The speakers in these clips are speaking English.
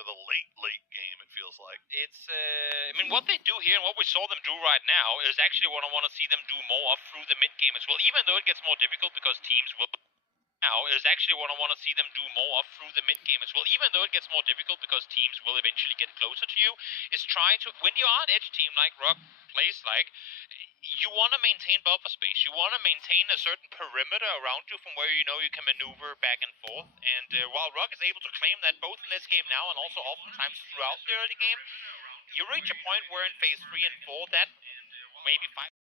into the late game, it feels like. It's, I mean, what they do here and what we saw them do right now is actually what I want to see them do more of through the mid-game as well, even though it gets more difficult because teams will... Now is actually what I want to see them do more of through the mid-game as well, even though it gets more difficult because teams will eventually get closer to you, is try to, when you are an edge team like Rock plays like, you want to maintain buffer space, you want to maintain a certain perimeter around you from where you know you can maneuver back and forth, and while Rock is able to claim that both in this game now and also oftentimes throughout the early game, you reach a point where in phase 3 and 4 that maybe 5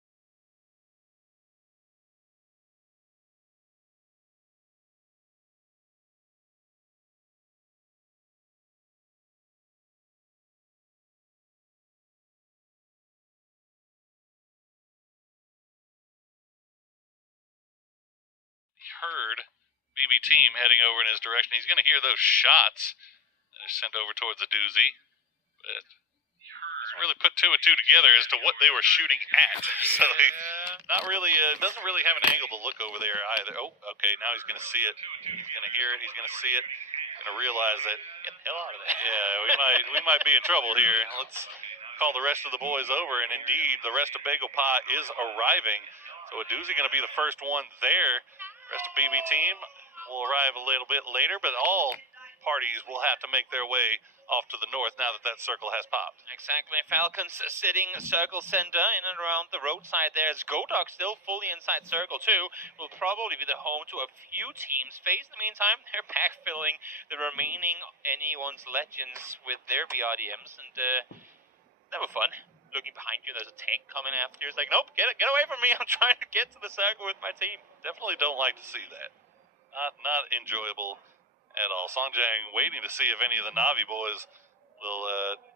Heard BB team heading over in his direction. He's going to hear those shots that are sent over towards the doozy, but doesn't really put two and two together as to what they were shooting at. So he not really doesn't really have an angle to look over there either. Oh, okay, now he's going to see it. He's going to hear it. He's going to see it. Going to realize that. Get the hell out of there. Yeah, we might be in trouble here. Let's call the rest of the boys over, and indeed, the rest of Bagel Pot is arriving. So a doozy going to be the first one there. The rest of BB team will arrive a little bit later, but all parties will have to make their way off to the north now that that circle has popped. Exactly. Falcons sitting circle center in and around the roadside there. As Godok still fully inside circle too, will probably be the home to a few teams. FaZe in the meantime, they're backfilling the remaining anyone's legends with their BRDMs, and that was fun. Looking behind you, there's a tank coming after you. It's like, nope, get away from me. I'm trying to get to the circle with my team. Definitely don't like to see that. Not enjoyable at all. Songjang waiting to see if any of the Navi boys will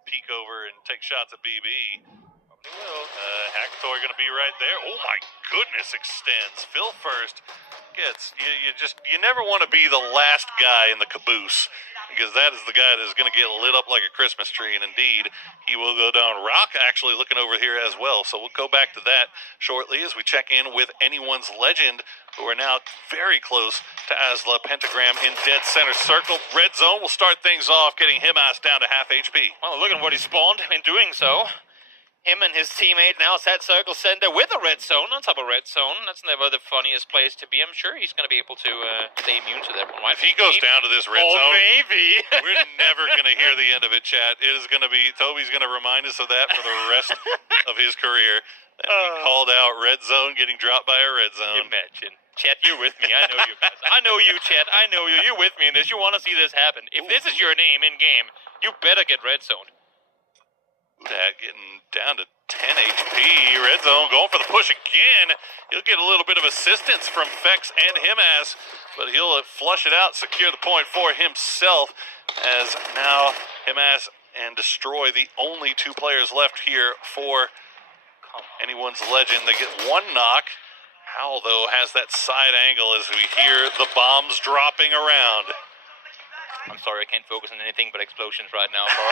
peek over and take shots at BB. Probably will. Hackator going to be right there. Oh my goodness, extends. Phil first gets, you never want to be the last guy in the caboose, because that is the guy that is going to get lit up like a Christmas tree, and indeed, he will go down. Rock actually looking over here as well, so we'll go back to that shortly as we check in with anyone's legend, who are now very close to Asla. Pentagram in dead center circle. Red zone will start things off, getting Himas down to half HP. Well, look at what he spawned in doing so. Him and his teammate now set circle center with a red zone on top of red zone. That's never the funniest place to be. I'm sure he's going to be able to stay immune to that one. If he goes down to this red zone, maybe. We're never going to hear the end of it, chat. It is going to be, Toby's going to remind us of that for the rest of his career. And he called out red zone, getting dropped by a red zone. Imagine. Chat, you're with me. I know you guys. I know you, Chat. I know you. You're with me in this. You want to see this happen. If this is your name in-game, you better get red zoned. That getting down to 10 HP. Red zone going for the push again. He'll get a little bit of assistance from Fex and Himas, but he'll flush it out, secure the point for himself, as now Himas and Destroy, the only two players left here for anyone's legend. They get one knock. Howl, though, has that side angle as we hear the bombs dropping around. I'm sorry, I can't focus on anything but explosions right now, bro.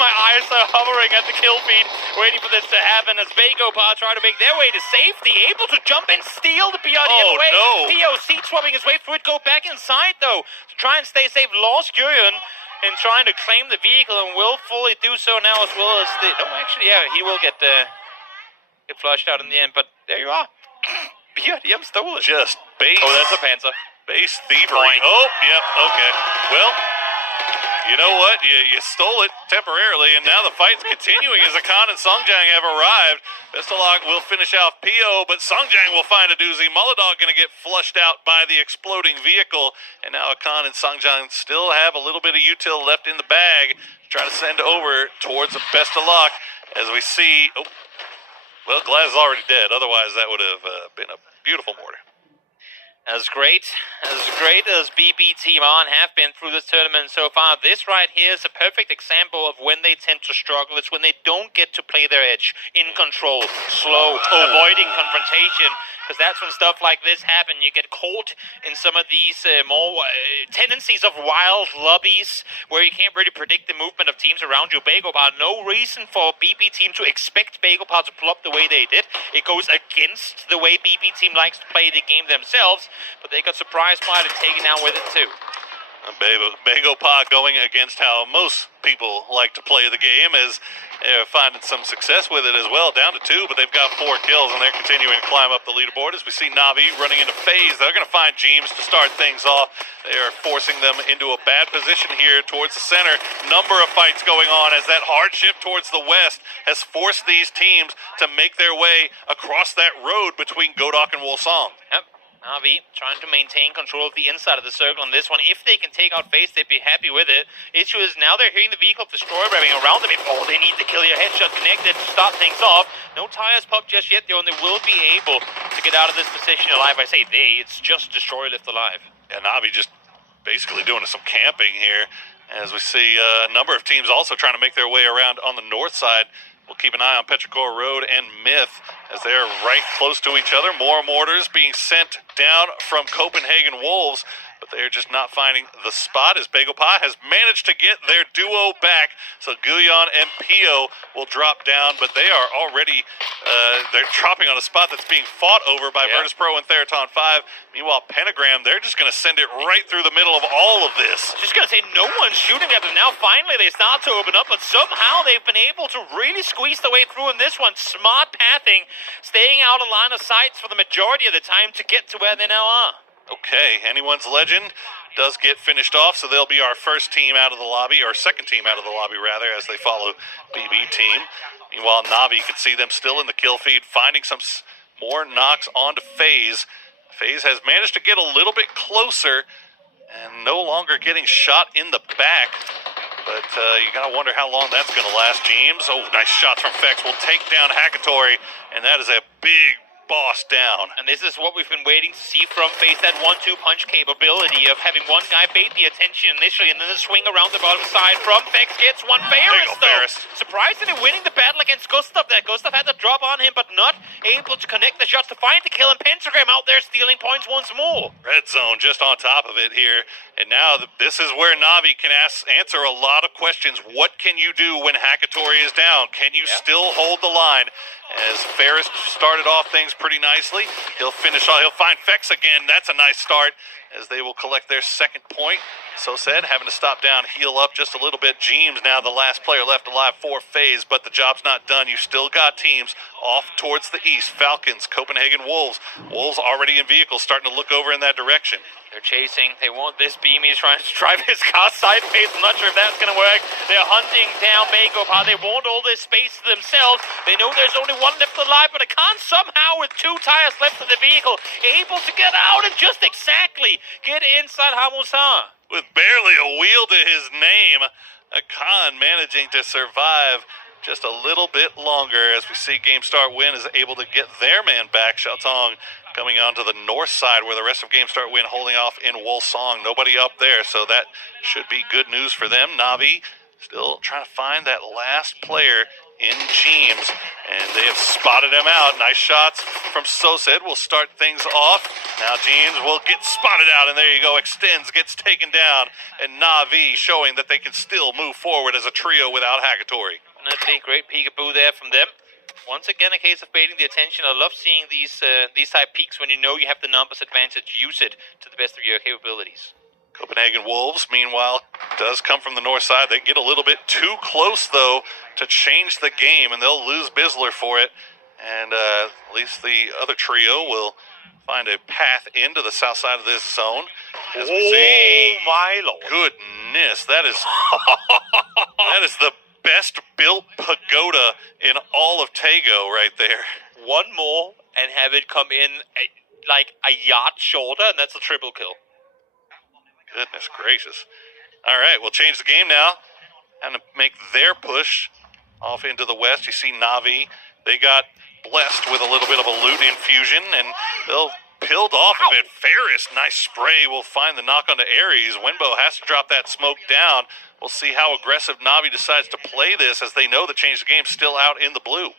My eyes are hovering at the kill feed, waiting for this to happen as Bagopar try to make their way to safety, able to jump and steal the BRDM away. No. POC swapping his way through it, go back inside, though, to try and stay safe. Lost Gurion in trying to claim the vehicle and will fully do so now as well as the... No, actually, yeah, he will get flushed out in the end, but there you are. BRDM stole it. Just base. Oh, that's a Panzer. Base thievery. Oh, yep, okay. Well, you know what? You stole it temporarily, and now the fight's continuing as Akan and Songjang have arrived. Pistolog will finish off PO, but Songjang will find a doozy. Molodog going to get flushed out by the exploding vehicle, and now Akan and Songjang still have a little bit of util left in the bag to try to send over towards Pistolog as we see... Oh, well, Glaz is already dead. Otherwise, that would have been a beautiful mortar. As great as BB Team On have been through this tournament so far, this right here is a perfect example of when they tend to struggle. It's when they don't get to play their edge, in control, slow, avoiding confrontation, because that's when stuff like this happen. You get caught in some of these more tendencies of wild lobbies where you can't really predict the movement of teams around you. Bagopar, no reason for BB Team to expect Bagopar to pull up the way they did. It goes against the way BB Team likes to play the game themselves. But they got surprised by it and taken down with it too. Bago Pod going against how most people like to play the game, as they're finding some success with it as well. Down to 2, but they've got 4 kills, and they're continuing to climb up the leaderboard. As we see Navi running into FaZe, they're going to find Jeems to start things off. They are forcing them into a bad position here towards the center. Number of fights going on as that hard shift towards the west has forced these teams to make their way across that road between Godok and Wolsong. Yep. Navi trying to maintain control of the inside of the circle on this one. If they can take out FaZe, they'd be happy with it. Issue is now they're hearing the vehicle destroy revving around them. They need to kill your headshot connected to start things off. No tires popped just yet, though, and they will be able to get out of this position alive. I say they, it's just Destroy Lift alive. Yeah, Navi just basically doing some camping here, as we see a number of teams also trying to make their way around on the north side. We'll keep an eye on Petrichor Road and Myth as they're right close to each other. More mortars being sent down from Copenhagen Wolves, but they're just not finding the spot as Bagopie has managed to get their duo back. So Guyon and Pio will drop down, but they are already, they're dropping on a spot that's being fought over by Virtus Pro and Theraton 5. Meanwhile, Pentagram, they're just going to send it right through the middle of all of this. Just going to say, no one's shooting at them. Now, finally, they start to open up, but somehow they've been able to really squeeze their way through in this one. Smart pathing, staying out of line of sight for the majority of the time to get to where they now are. Okay, anyone's legend does get finished off, so they'll be our first team out of the lobby, or second team out of the lobby, rather, as they follow BB team. Meanwhile, Navi, you can see them still in the kill feed, finding some more knocks onto FaZe. FaZe has managed to get a little bit closer and no longer getting shot in the back. But you gotta wonder how long that's gonna last, James. Oh, nice shots from Fex will take down Hackatory, and that is a big boss down. And this is what we've been waiting to see from FaZe, that 1-2 punch capability of having one guy bait the attention initially and then the swing around the bottom side from Fex gets one. Ferris, though, surprisingly winning the battle against Gustav there. Gustav had to drop on him, but not able to connect the shots to find the kill, and Pentagram out there stealing points once more. Red zone just on top of it here, and now this is where Navi can answer a lot of questions. What can you do when Hackatory is down? Can you still hold the line? As Ferris started off things pretty nicely, he'll find Fex again. That's a nice start, as they will collect their second point. So said, having to stop down, heal up just a little bit. Jeems now the last player left alive for FaZe, but the job's not done. You still got teams off towards the east. Falcons, Copenhagen Wolves. Wolves already in vehicles, starting to look over in that direction. They're chasing. They want this beam. He's trying to drive his car sideways. I'm not sure if that's going to work. They're hunting down Bagopie. They want all this space to themselves. They know there's only one left alive, but it can't somehow, with 2 tires left of the vehicle, able to get out and just exactly get inside Hamusan. With barely a wheel to his name, Khan managing to survive just a little bit longer, as we see Game Start Win is able to get their man back. Xiaotong coming onto the north side, where the rest of Game Start Win holding off in Wolsong. Nobody up there, so that should be good news for them. Navi still trying to find that last player in Jeems, and they have spotted him out. Nice shots from Sosid will start things off. Now Jeems will get spotted out, and there you go. Extends, gets taken down, and Navi showing that they can still move forward as a trio without Hackatory. Definitely great peekaboo there from them. Once again, a case of baiting the attention. I love seeing these type peaks when you know you have the numbers advantage. Use it to the best of your capabilities. Copenhagen Wolves, meanwhile, does come from the north side. They get a little bit too close, though, to change the game, and they'll lose Bizzler for it. And at least the other trio will find a path into the south side of this zone. As we see, my lord. Goodness, that is the best built pagoda in all of Tago right there. One more and have it come in like a yard shorter, and that's a triple kill. Goodness gracious. All right, we'll change the game now and make their push off into the west. You see Navi, they got blessed with a little bit of a loot infusion, and they'll pilled off of it. Ferris, nice spray, will find the knock onto Ares. Winbo has to drop that smoke down. We'll see how aggressive Navi decides to play this, as they know the change the game's still out in the blue.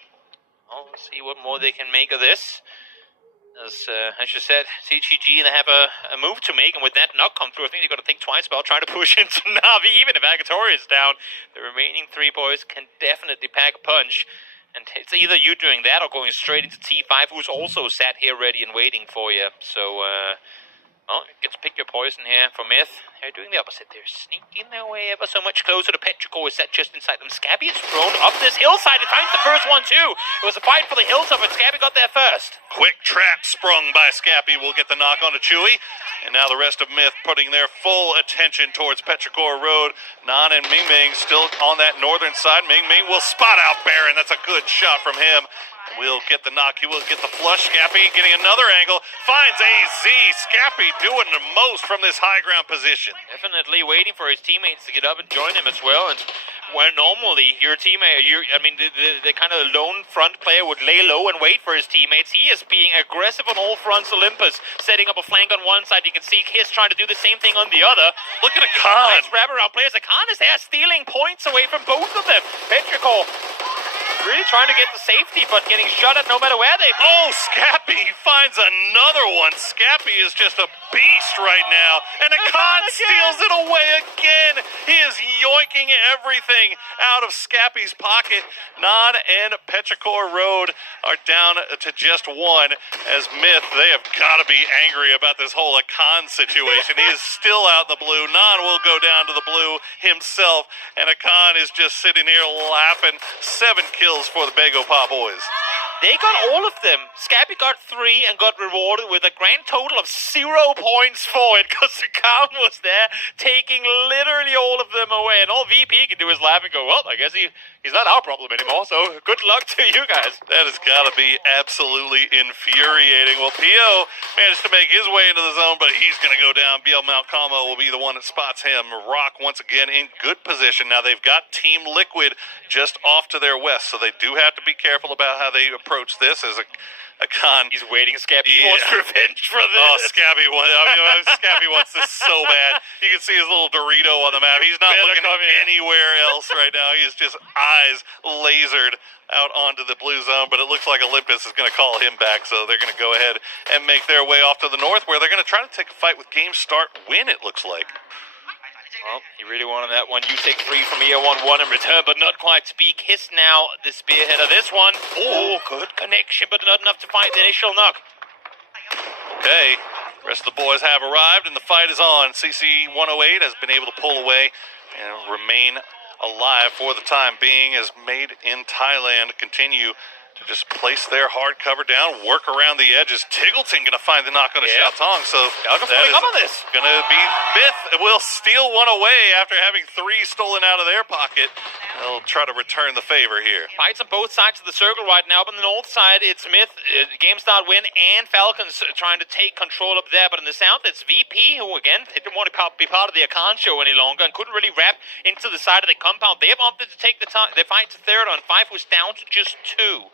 Well, we'll see what more they can make of this. As you said, CGG, they have a move to make, and with that knock come through, I think they're going to think twice about trying to push into Navi. Even if Agatori is down, the remaining 3 boys can definitely pack a punch. And it's either you doing that or going straight into T5, who's also sat here ready and waiting for you. So, Oh, gets pick your poison here for Myth. They're doing the opposite. They're sneaking their way ever so much closer to Petrichor, is set just inside them. Scabby is thrown up this hillside. It finds the first one, too. It was a fight for the hilltop, but Scabby got there first. Quick trap sprung by Scabby will get the knock onto Chewy. And now the rest of Myth putting their full attention towards Petrichor Road. Nan and Ming Ming still on that northern side. Ming Ming will spot out Baron. That's a good shot from him. Will get the knock. He will get the flush. Scappy getting another angle. Finds AZ. Scappy doing the most from this high ground position. Definitely waiting for his teammates to get up and join him as well. And where normally your teammate, the kind of lone front player would lay low and wait for his teammates, he is being aggressive on all fronts. Olympus setting up a flank on one side. You can see Kiss trying to do the same thing on the other. Look at Akan. Nice wraparound players. Akan is there stealing points away from both of them. Petrichor really trying to get the safety, but getting shot at no matter where they be. Oh, Scappy finds another one. Scappy is just a beast right now. And Akan steals it away again. He is yoinking everything out of Scappy's pocket. Nan and Petrichor Road are down to just one. As Myth, they have got to be angry about this whole Akan situation. He is still out in the blue. Nan will go down to the blue himself. And Akan is just sitting here laughing. 7 kills for the Bago Pop boys. They got all of them. Scabby got 3 and got rewarded with a grand total of 0 points for it because the count was there, taking literally all of them away. And all VP can do is laugh and go, well, I guess he's not our problem anymore, so good luck to you guys. That has got to be absolutely infuriating. Well, Pio managed to make his way into the zone, but he's going to go down. Biel Malcamo will be the one that spots him. Rock once again in good position. Now they've got Team Liquid just off to their west, so they do have to be careful about how they approach this as a con. He's waiting. Scabby wants revenge for this. Oh, Scabby wants this so bad. You can see his little Dorito on the map. He's not looking anywhere else right now. He is just eyes lasered out onto the blue zone, but it looks like Olympus is going to call him back, so they're going to go ahead and make their way off to the north, where they're going to try to take a fight with game start win, it looks like. Well, he really wanted that one. You take 3 from EO1-1 in return, but not quite. Speak Hiss now, the spearhead of this one. Oh, good connection, but not enough to fight the initial knock. Okay, rest of the boys have arrived, and the fight is on. CC-108 has been able to pull away and remain alive for the time being, as Made in Thailand continue to just place their hard cover down, work around the edges. Tiggleton going to find the knock on a Xiaotong, so that is going to be Myth. Will steal one away after having 3 stolen out of their pocket. They'll try to return the favor here. Fights on both sides of the circle right now, but on the north side, it's Myth, game start win, and Falcons trying to take control up there. But in the south, it's VP, who again, they didn't want to be part of the Akan show any longer and couldn't really wrap into the side of the compound. They have opted to take the fight to third on 5, who's down to just 2.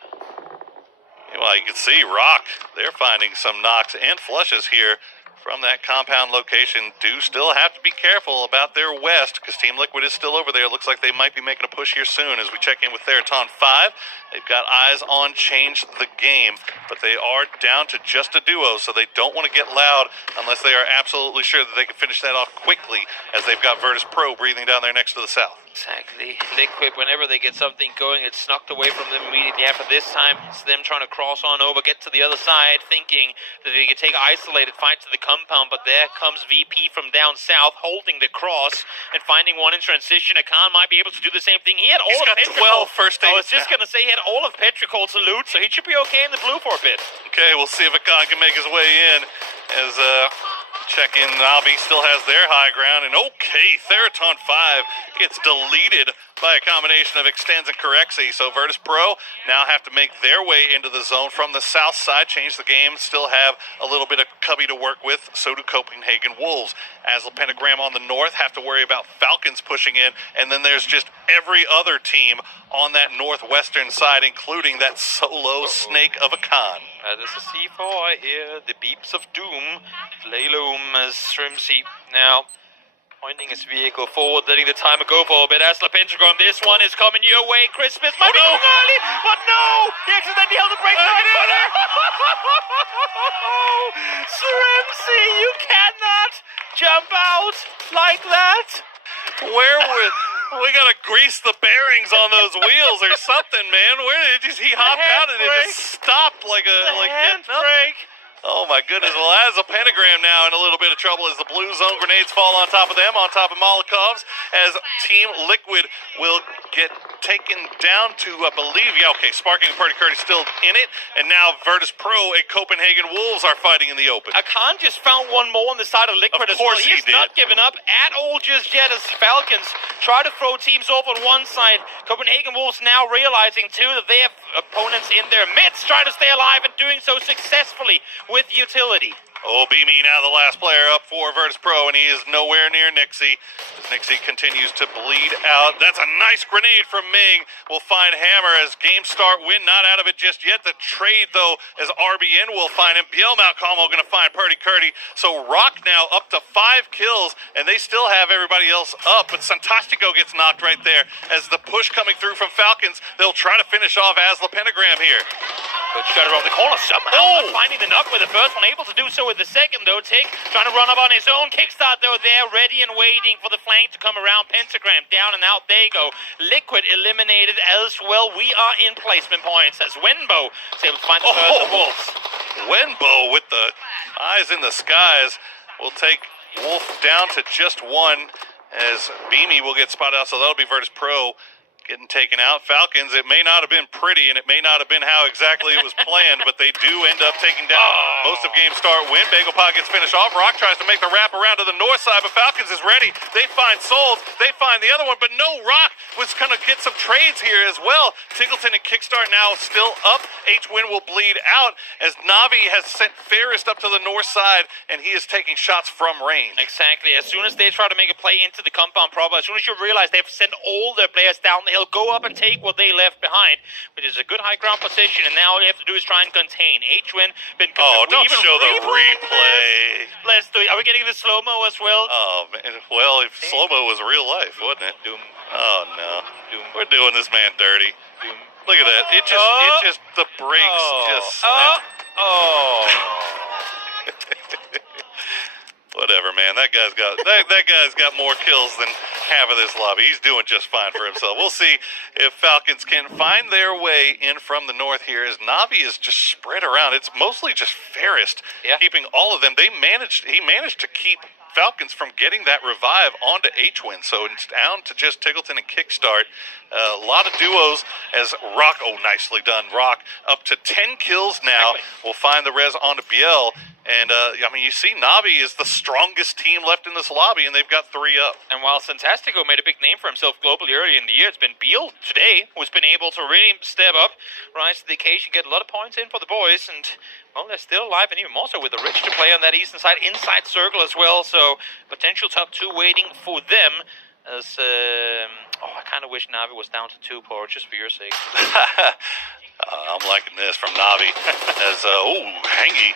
Well, you can see Rock, they're finding some knocks and flushes here from that compound location. Do still have to be careful about their west, because Team Liquid is still over there. Looks like they might be making a push here soon as we check in with Theraton 5. They've got eyes on Change the Game, but they are down to just a duo, so they don't want to get loud unless they are absolutely sure that they can finish that off quickly, as they've got Virtus Pro breathing down there next to the south. Exactly. Liquid, whenever they get something going, it's snuck away from them immediately after. This time, it's them trying to cross on over, get to the other side, thinking that they could take isolated fight to the compound, but there comes VP from down south, holding the cross and finding one in transition. Akan might be able to do the same thing. He had all of Petrichor. 12 first aid. I was just going to say he had all of Petrichor to loot, so he should be okay in the blue for a bit. Okay, we'll see if Akan can make his way in as check in. Navi still has their high ground, and okay, Theraton 5 gets deleted by a combination of Extends and Correxy, so Virtus Pro now have to make their way into the zone from the south side. Change the Game still have a little bit of cubby to work with, so do Copenhagen Wolves. As the Pentagram on the north have to worry about Falcons pushing in, and then there's just every other team on that northwestern side, including that solo snake of a con. This is C4, I hear the beeps of doom. Lay loom as Shrimsy now pointing his vehicle forward, letting the timer go for a bit. Asla Pentagram, this one is coming your way. Christmas might be going early, but no! He accidentally held the brakes. Shrimsy, you cannot jump out like that. Where would... We gotta grease the bearings on those wheels or something, man. Where did he hop out and it just stopped like a handbrake? Oh my goodness, well as a pentagram now in a little bit of trouble as the blue zone grenades fall on top of them, on top of Molotovs, as Team Liquid will get taken down to, I believe, Sparking and Purdy Curdy still in it, and now Virtus Pro and Copenhagen Wolves are fighting in the open. Akan just found one more on the side of Liquid as well. He's not given up at all just yet as Falcons try to throw teams over on one side. Copenhagen Wolves now realizing too that they have opponents in their midst, trying to stay alive and doing so successfully with utility. Oh, Beamy now the last player up for Virtus Pro, and he is nowhere near Nixie. As Nixie continues to bleed out. That's a nice grenade from Ming. We'll find Hammer as game start win, not out of it just yet. The trade, though, as RBN will find him. Biel Malcolmo going to find Purdy Curdy. So Rock now up to 5 kills, and they still have everybody else up. But Santastico gets knocked right there. As the push coming through from Falcons, they'll try to finish off Asla Pentagram here. But shut around the corner somehow. Finding the knock with the first one, able to do so with the second though. Tick trying to run up on his own. Kickstart though there, ready and waiting for the flank to come around. Pentagram down and out they go. Liquid eliminated as well. We are in placement points as Wenbo is able to find the first Wolves. Wenbo with the eyes in the skies will take Wolf down to just 1 as Beamy will get spotted out, so that'll be Virtus Pro getting taken out. Falcons, it may not have been pretty, and it may not have been how exactly it was planned, but they do end up taking down most of game start win. Bagelpot gets finished off. Rock tries to make the wrap around to the north side, but Falcons is ready. They find Souls. They find the other one, but no, Rock was going to get some trades here as well. Tiggleton and Kickstart now still up. H-Win will bleed out as Navi has sent Ferris up to the north side, and he is taking shots from range. Exactly. As soon as they try to make a play into the compound, probably as soon as you realize they've sent all their players down the hill, go up and take what they left behind, which is a good high ground position, and now all you have to do is try and contain. H-Win been... don't show the replay. Let's do it. Are we getting the slow-mo as well? Oh, man. Well, if slow-mo was real life, wasn't it? Oh, no. We're doing this man dirty. Look at that. It just, the brakes just slapped. Whatever, man. That guy's got more kills than half of this lobby. He's doing just fine for himself. We'll see if Falcons can find their way in from the north here as Navi is just spread around. It's mostly just Ferris keeping all of them. He managed to keep Falcons from getting that revive onto H-Win, so it's down to just Tiggleton and Kickstart. A lot of duos as Rock, nicely done. Rock up to 10 kills now. We'll find the res onto Biel. And, you see Navi is the strongest team left in this lobby, and they've got 3 up. And while Santastico made a big name for himself globally early in the year, it's been Biel today who's been able to really step up, rise to the occasion, get a lot of points in for the boys, and, well, they're still alive, and even more so with the Rich to play on that eastern side, inside circle as well, so potential top 2 waiting for them. As, I kind of wish Navi was down to 2, Paul, just for your sake. I'm liking this from Navi as, Hangy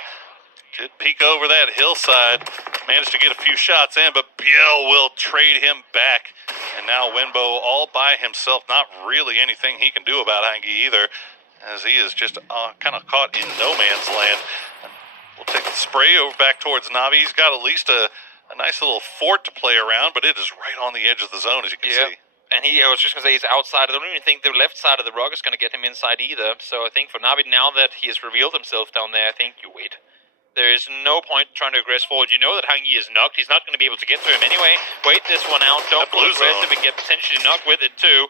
did peek over that hillside, managed to get a few shots in, but Biel will trade him back. And now Wenbo all by himself, not really anything he can do about Hangy either, as he is just kind of caught in no man's land. We'll take the spray over back towards Navi. He's got at least a nice little fort to play around, but it is right on the edge of the zone, as you can see. And I was just going to say he's outside. I don't even think the left side of the rock is going to get him inside either. So I think for Navi, now that he has revealed himself down there, I think you wait. There is no point trying to aggress forward. You know that Hangy is knocked. He's not going to be able to get to him anyway. Wait this one out. Don't go aggressive and get potentially knocked with it too.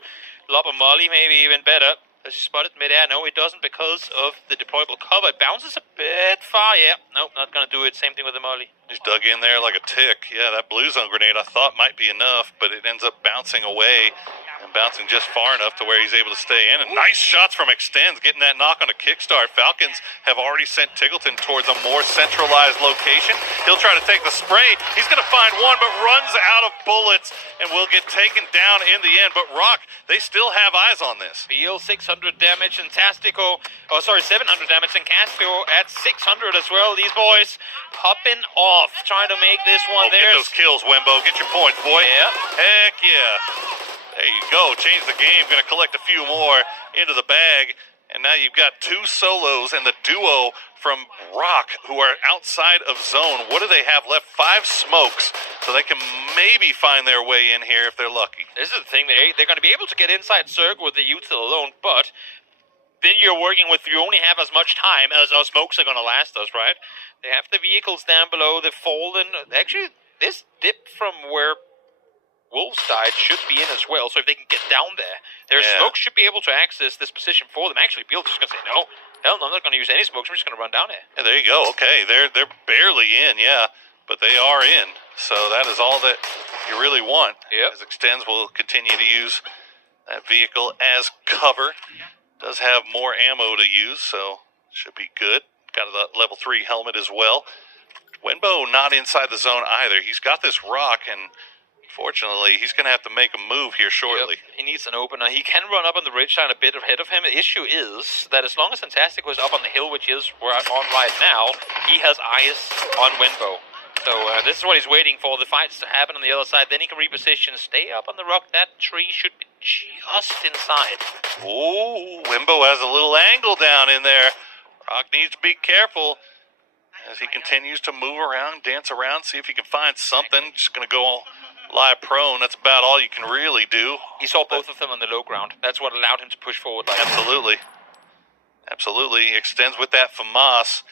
Lob a molly, maybe even better. Does he spot it mid-air? No, he doesn't because of the deployable cover. It bounces a bit far. Yeah, nope, not going to do it. Same thing with the molly. Just dug in there like a tick. Yeah, that blue zone grenade I thought might be enough, but it ends up bouncing away. And bouncing just far enough to where he's able to stay in. And nice shots from Extends, getting that knock on a kickstart. Falcons have already sent Tiggleton towards a more centralized location. He'll try to take the spray. He's going to find one, but runs out of bullets and will get taken down in the end. But Rock, they still have eyes on this. Biel 600 damage and 700 damage and Castico at 600 as well. These boys popping off, trying to make this one. Get those kills, Wembo. Get your points, boy. Yeah. Heck yeah. There you go. Change the game. Going to collect a few more into the bag. And now you've got 2 solos and the duo from Rock who are outside of zone. What do they have left? 5 smokes. So they can maybe find their way in here if they're lucky. This is the thing. They're going to be able to get inside circle with the util alone, but then you're working with, you only have as much time as our smokes are going to last us, right? They have the vehicles down below, they've fallen. Actually, this dip from where Wolves died should be in as well, so if they can get down there, their smokes should be able to access this position for them. Actually, Bill's just going to say, no, hell no, I'm not going to use any smokes, I'm just going to run down here. Yeah, there you go. Okay, they're barely in, but they are in. So that is all that you really want. Yep. As Extends will continue to use that vehicle as cover. Does have more ammo to use, so should be good. Got a level 3 helmet as well. Wenbo not inside the zone either. He's got this rock, and unfortunately, he's going to have to make a move here shortly. Yep. He needs an opener. He can run up on the ridge line a bit ahead of him. The issue is that as long as Fantastic was up on the hill, which is where I'm on right now, he has eyes on Wenbo. So this is what he's waiting for, the fights to happen on the other side. Then he can reposition, stay up on the rock. That tree should be just inside. Ooh, Wimbo has a little angle down in there. Rock needs to be careful as he continues to move around, dance around, see if he can find something. Just going to go lie prone. That's about all you can really do. He saw both of them on the low ground. That's what allowed him to push forward. Like Absolutely. Absolutely. Extends with that FAMAS.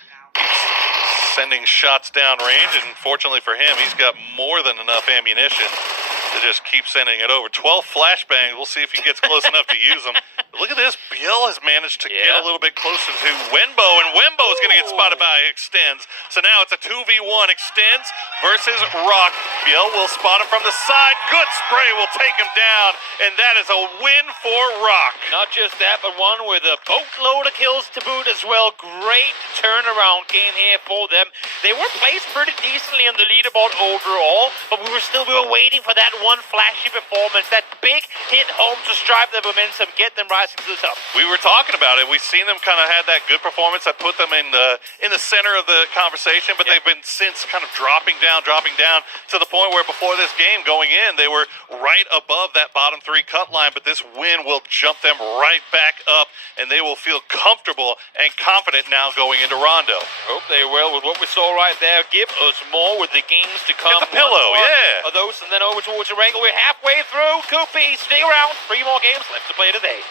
Sending shots down range, and fortunately for him, he's got more than enough ammunition to just keep sending it over. 12 flashbangs. We'll see if he gets close enough to use them. But look at this. Biel has managed to get a little bit closer to Wenbo, and Wenbo is going to get spotted by Extends. So now it's a 2v1. Extends versus Rock. Biel will spot him from the side. Good spray will take him down, and that is a win for Rock. not just that, but one with a boatload of kills to boot as well. Great turnaround game here for them. They were placed pretty decently on the leaderboard overall, but we were waiting for that one flashy performance, that big hit home to drive the momentum, get them rising to the top. We were talking about it. We've seen them kind of had that good performance that put them in the center of the conversation, but they've been since kind of dropping down to the point where before this game going in, they were right above that bottom 3 cut line, but this win will jump them right back up, and they will feel comfortable and confident now going into Rondo. Hope they will with what we saw right there. Give us more with the games to come. Get the pillow, Of those, and then over towards the Wrangle. We're halfway through. Koopy, stay around. 3 more games left to play today.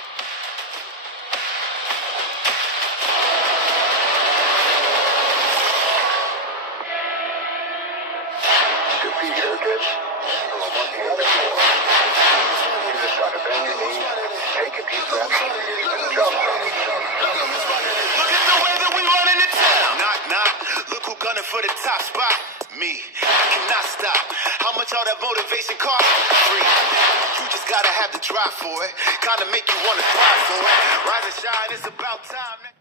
For the top spot, me, I cannot stop. How much all that motivation cost? Free. You just gotta have the drive for it. Kinda make you wanna cry for it. Rise and shine, it's about time.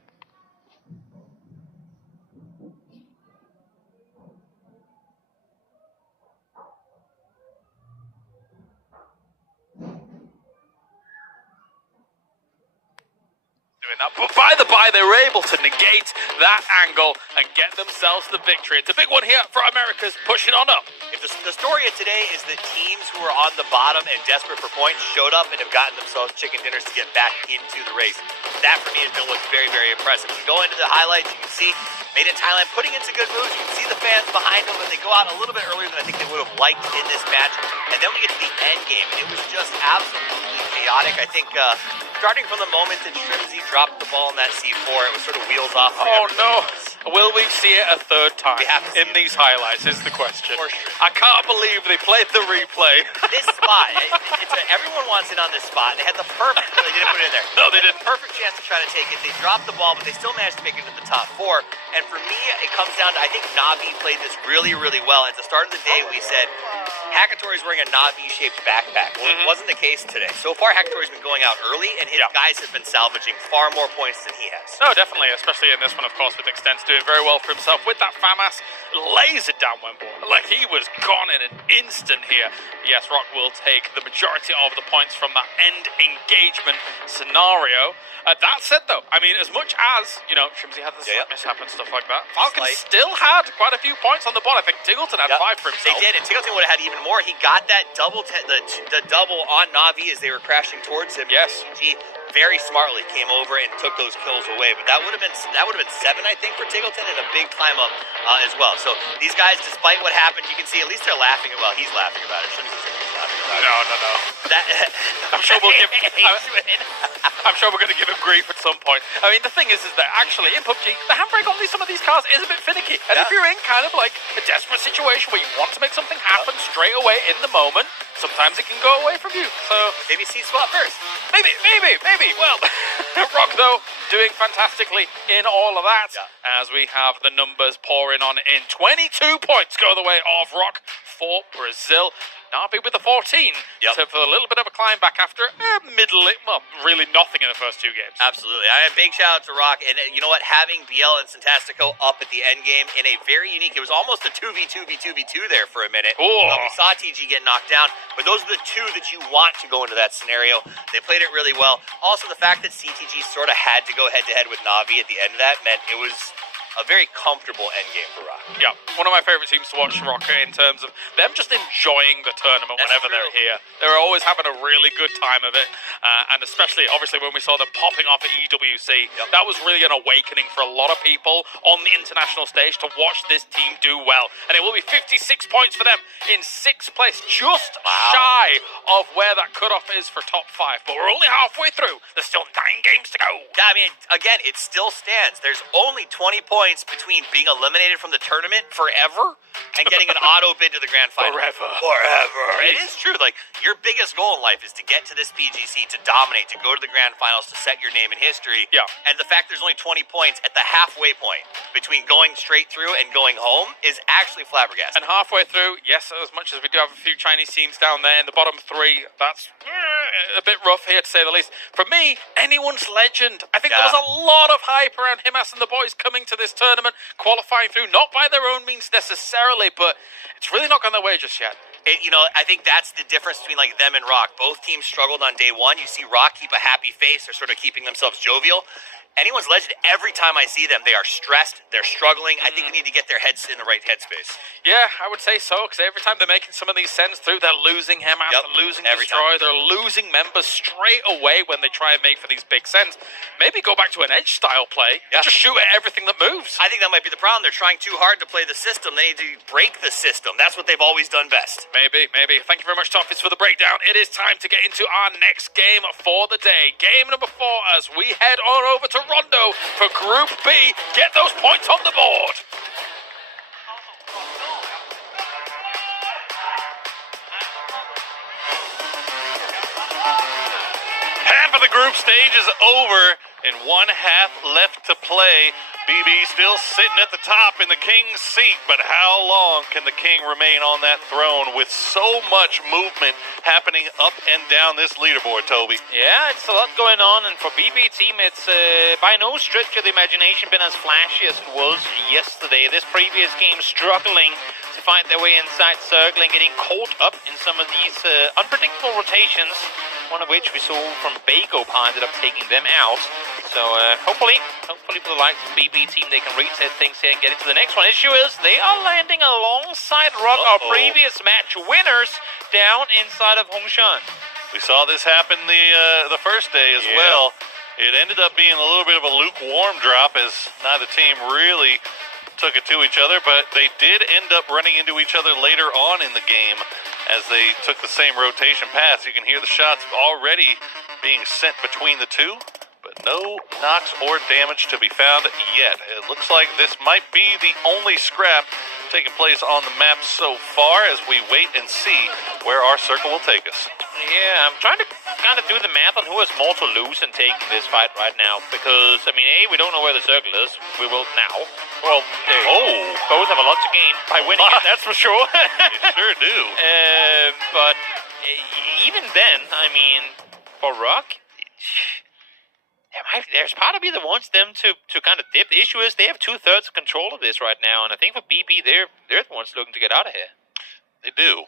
But by the by, they were able to negate that angle and get themselves the victory. It's a big one here for America's pushing on up. If the story of today is that teams who are on the bottom and desperate for points showed up and have gotten themselves chicken dinners to get back into the race. That for me is going to look very, very impressive. If you go into the highlights, you can see Made in Thailand putting in some good moves. You can see the fans behind them, but they go out a little bit earlier than I think they would have liked in this match. And then we get to the end game, and it was just absolutely chaotic. I think starting from the moment that Pmgc dropped the ball in that C4, it was sort of wheels off. Oh no! Will we see it a third time We have to see in it. these highlights is the question. For sure. I can't believe they played the replay. This spot, everyone wants it on this spot. They had the perfect, they didn't put it in there. No, they didn't. Perfect chance to try to take it. They dropped the ball, but they still managed to make it to the top 4. And for me, it comes down to, I think Na'Vi played this really, really well. At the start of the day, we said, Hackatory's wearing a Na'Vi-shaped backpack. Well, it wasn't the case today. So far, Hackatory's been going out early, and his guys have been salvaging far more points than he has. No, definitely, especially in this one, of course, with Extens doing very well for himself. With that FAMAS, lays it down Wembley. Like, he was gone in an instant here. Yes, Rock will take the majority of the points from that end engagement scenario. That said, though, I mean, as much as, you know, Pmgc had the slight mishap and stuff like that, Falcon still had quite a few points on the board. I think Tiggleton had 5 for himself. They did, and Tiggleton would have had even more. He got that double, the double on Na'Vi as they were crashing towards him. Yes. Pmgc very smartly came over and took those kills away. But that would have been 7, I think, for Tiggleton, and a big climb up as well. So these guys, despite what happened, you can see at least they're laughing. Well, he's laughing about it. Shouldn't he? He's laughing about it. No. That, I'm sure we'll give. I'm sure we're going to give him grief at some point. I mean, the thing is that actually in PUBG, the handbrake on some of these cars is a bit finicky. And if you're in kind of like a desperate situation where you want to make something happen straight away in the moment, sometimes it can go away from you. So maybe seat swap first. Maybe. Well, Rock though doing fantastically in all of that as we have the numbers pouring on in. 22 points go the way of Rock for Brazil. Navi with the 14 to for a little bit of a climb back after really nothing in the first 2 games. Absolutely. I have big shout out to Rock, and you know what, having BL and Fantastico up at the end game in a very unique, it was almost a 2v2v2v2 there for a minute. We saw TG get knocked down, but those are the 2 that you want to go into that scenario. They played it really well. Also, the fact that CTG sort of had to go head-to-head with Navi at the end of that meant it was a very comfortable endgame for Rock. Yeah, one of my favorite teams to watch, Rocker, in terms of them just enjoying the tournament whenever they're here. They're always having a really good time of it, and especially, obviously, when we saw them popping off at EWC, that was really an awakening for a lot of people on the international stage to watch this team do well. And it will be 56 points for them in 6th place, just shy of where that cutoff is for top 5. But we're only halfway through. There's still 9 games to go. Yeah, I mean, again, it still stands. There's only 20 points between being eliminated from the tournament forever and getting an auto bid to the grand final. Forever. It is true. Like, your biggest goal in life is to get to this PGC, to dominate, to go to the grand finals, to set your name in history. Yeah. And the fact there's only 20 points at the halfway point between going straight through and going home is actually flabbergasting. And halfway through, yes, as much as we do have a few Chinese teams down there in the bottom 3, that's a bit rough here to say the least. For me, anyone's legend. I think there was a lot of hype around Himas and the boys coming to this tournament, qualifying through, not by their own means necessarily, but it's really not gone their way just yet. I think that's the difference between like them and Rock. Both teams struggled on day 1. You see Rock keep a happy face. They're sort of keeping themselves jovial. Anyone's legend, every time I see them, they are stressed, they're struggling. I think they need to get their heads in the right headspace. Yeah, I would say so, because every time they're making some of these sends through, they're losing Hemas, they're losing Destroy, they're losing members straight away when they try and make for these big sends. Maybe go back to an edge-style play and just shoot at everything that moves. I think that might be the problem. They're trying too hard to play the system. They need to break the system. That's what they've always done best. Maybe. Thank you very much, Toffees, for the breakdown. It is time to get into our next game for the day. Game number 4 as we head on over to Rondo for Group B. Get those points on the board. Half of the group stage is over and 1 half left to play. BB still sitting at the top in the king's seat, but how long can the king remain on that throne with so much movement happening up and down this leaderboard, Toby? Yeah, it's a lot going on, and for BB team, it's by no stretch of the imagination been as flashy as it was yesterday. This previous game struggling to find their way inside circle and getting caught up in some of these unpredictable rotations, one of which we saw from Bagopa ended up taking them out. So hopefully for the likes of BB team, they can reset things here and get into the next one. Issue is they are landing alongside Rock, our previous match winners, down inside of Hongshan. We saw this happen the first day as well. It ended up being a little bit of a lukewarm drop as neither team really took it to each other, but they did end up running into each other later on in the game as they took the same rotation pass. You can hear the shots already being sent between the two, but no knocks or damage to be found yet. It looks like this might be the only scrap taking place on the map so far as we wait and see where our circle will take us. Yeah, I'm trying to kind of do the math on who has more to lose in taking this fight right now, because, I mean, A, we don't know where the circle is. We will now. Well, both have a lot to gain by winning it, that's for sure. They sure do. But even then, I mean, for Rock, there's part of me that wants them to kind of dip. The issue is they have 2/3 of control of this right now, and I think for BB, they're the ones looking to get out of here. They do.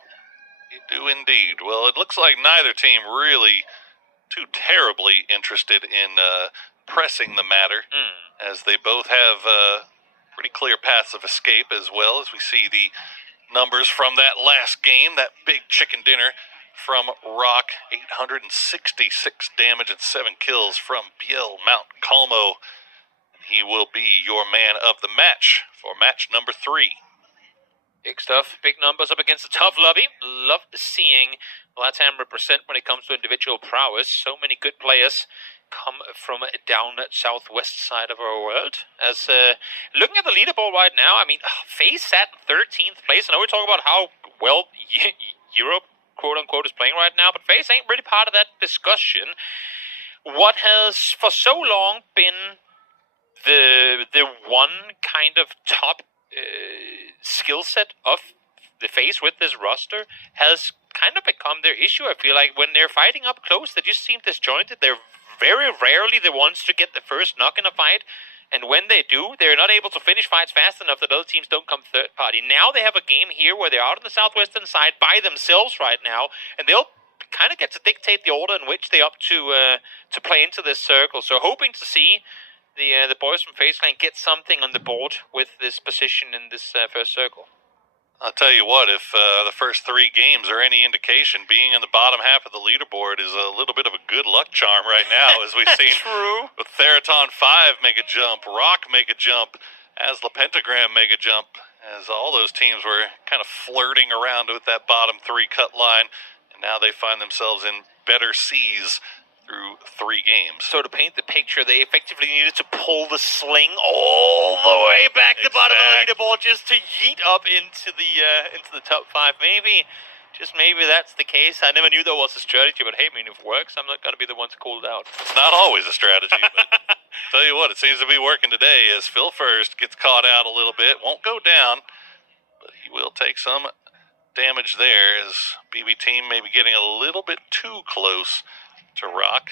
They do indeed. Well, it looks like neither team really too terribly interested in pressing the matter, as they both have pretty clear paths of escape, as well as we see the numbers from that last game, that big chicken dinner from Rock, 866 damage and 7 kills from Biel Mount Calmo. He will be your man of the match for match number 3. Big stuff, big numbers up against a tough lobby. Love seeing Latam represent when it comes to individual prowess. So many good players come from down southwest side of our world. As looking at the leaderboard right now, I mean, FaZe sat in 13th place. I know we talk about how well Europe, quote unquote, is playing right now, but FaZe ain't really part of that discussion. What has for so long been the one kind of top skill set of the FaZe with this roster has kind of become their issue. I feel like when they're fighting up close, they just seem disjointed. They're very rarely the ones to get the first knock in a fight, and when they do, they're not able to finish fights fast enough that other teams don't come third party. Now they have a game here where they're out on the southwestern side by themselves right now, and they'll kind of get to dictate the order in which they up to play into this circle. So hoping to see the boys from FaZe Clan get something on the board with this position in this first circle. I'll tell you what, if the first 3 games are any indication, being in the bottom half of the leaderboard is a little bit of a good luck charm right now, as we've seen True. with Theraton 5 make a jump, Rock make a jump, as the Pentagram make a jump, as all those teams were kind of flirting around with that bottom 3 cut line, and now they find themselves in better seas through 3 games. So to paint the picture, they effectively needed to pull the sling all the way back to the bottom of the leaderboard just to yeet up into the top 5. Maybe, just maybe that's the case. I never knew that was a strategy, but hey, I mean, if it works, I'm not going to be the one to call it out. It's not always a strategy, but tell you what, it seems to be working today as Phil First gets caught out a little bit. Won't go down, but he will take some damage there as BB team may be getting a little bit too close to Rock.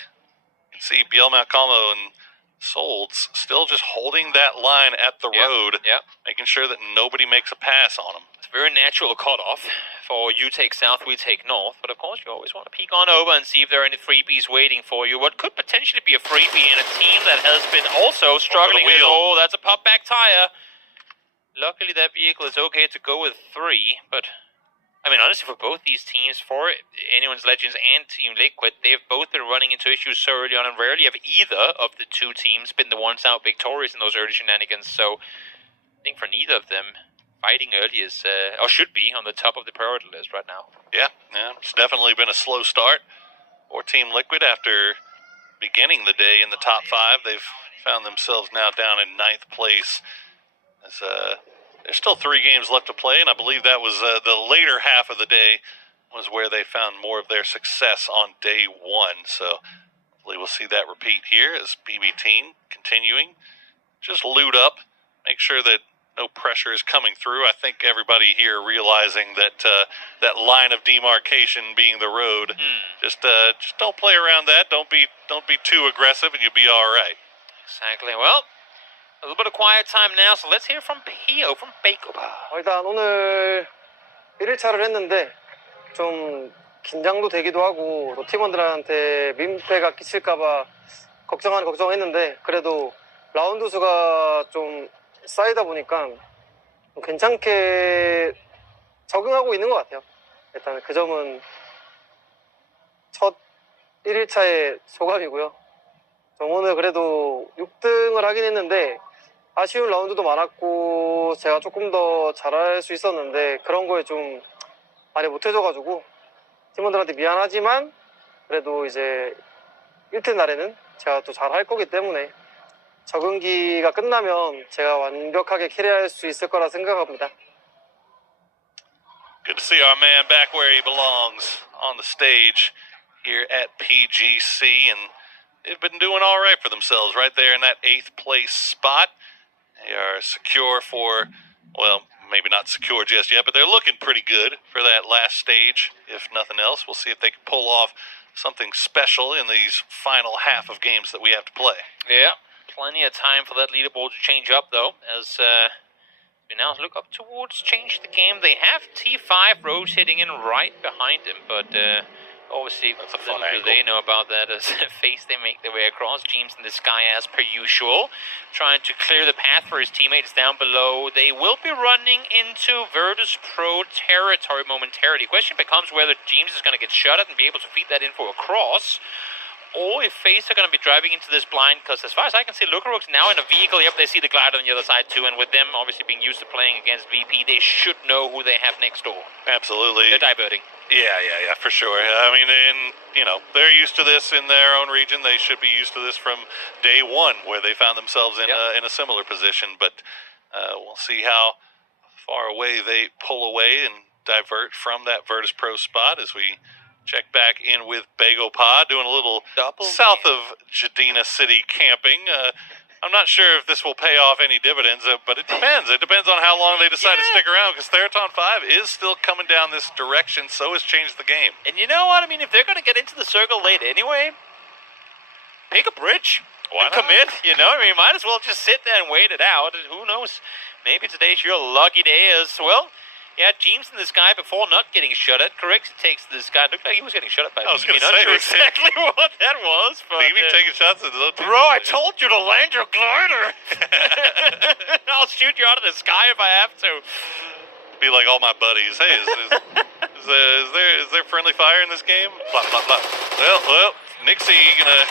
You can see Biel Mount Calmo and Solds still just holding that line at the road, making sure that nobody makes a pass on them. It's a very natural cutoff for you take south, we take north, but of course you always want to peek on over and see if there are any freebies waiting for you. What could potentially be a freebie in a team that has been also struggling with, oh, that's a pop-back tire. Luckily that vehicle is okay to go with 3, but I mean, honestly, for both these teams, for Anyone's Legends and Team Liquid, they've both been running into issues so early on, and rarely have either of the 2 teams been the ones out victorious in those early shenanigans. So I think for neither of them, fighting early is, or should be, on the top of the priority list right now. Yeah, it's definitely been a slow start for Team Liquid after beginning the day in the top 5. They've found themselves now down in 9th place. As, there's still 3 games left to play, and I believe that was the later half of the day was where they found more of their success on day 1. So hopefully we'll see that repeat here as BB team continuing. Just loot up, make sure that no pressure is coming through. I think everybody here realizing that that line of demarcation being the road, just don't play around that. Don't be too aggressive, and you'll be all right. Exactly. Well, a little bit of quiet time now, so let's hear from Pio from Bakeoba. 일단 오늘 1일차를 했는데 좀 긴장도 되기도 하고 또 팀원들한테 민폐가 끼칠까봐 걱정했는데 그래도 라운드 수가 좀 쌓이다 보니까 괜찮게 적응하고 있는 것 같아요. 일단 그 점은 첫 1일차의 소감이고요. 오늘 그래도 6등을 하긴 했는데 아쉬운 라운드도 많았고 제가 조금 더 잘할 수 있었는데 그런 거에 좀 많이 못해줘가지고 팀원들한테 미안하지만 그래도 이제 1등 날에는 제가 또 잘할 거기 때문에 적응기가 끝나면 제가 완벽하게 캐리할 수 있을 거라 생각합니다. Good to see our man back where he belongs on the stage here at PGC, and they've been doing all right for themselves right there in that 8th place spot. They are secure for, well, maybe not secure just yet, but they're looking pretty good for that last stage. If nothing else, we'll see if they can pull off something special in these final half of games that we have to play. Yeah, plenty of time for that leaderboard to change up, though, as we now look up towards change the game. They have T5 rotating in right behind him, but obviously, That's a fun little do angle. they know about that as Face, they make their way across. James in the sky as per usual, trying to clear the path for his teammates down below. They will be running into Virtus Pro territory momentarily. Question becomes whether James is going to get shot at and be able to feed that info across, or if Face are going to be driving into this blind, because as far as I can see, Lucarook's now in a vehicle. Yep, they see the glider on the other side too, and with them obviously being used to playing against VP, they should know who they have next door. Absolutely. They're diverting. Yeah, for sure. I mean, they're used to this in their own region. They should be used to this from day one, where they found themselves in a similar position. But we'll see how far away they pull away and divert from that Virtus Pro spot as we check back in with Bagel Pod, doing a little south of Jadina City camping. I'm not sure if this will pay off any dividends, but it depends. It depends on how long they decide to stick around, because Theraton 5 is still coming down this direction, so has changed the game. And you know what? I mean, if they're going to get into the circle late anyway, pick a bridge. Why not? Commit, you know? I mean, might as well just sit there and wait it out. And who knows? Maybe today's your lucky day as well. Yeah, James in this guy before not getting shot at. Correct, takes this guy. Looked like he was getting shot at by I was BB. going to Not say, sure exactly what that was. But, maybe taking shots at the bro, I told you to land your glider. I'll shoot you out of the sky if I have to. Be like all my buddies. Hey, is there friendly fire in this game? Blah, blah, blah. Well, Nixie gonna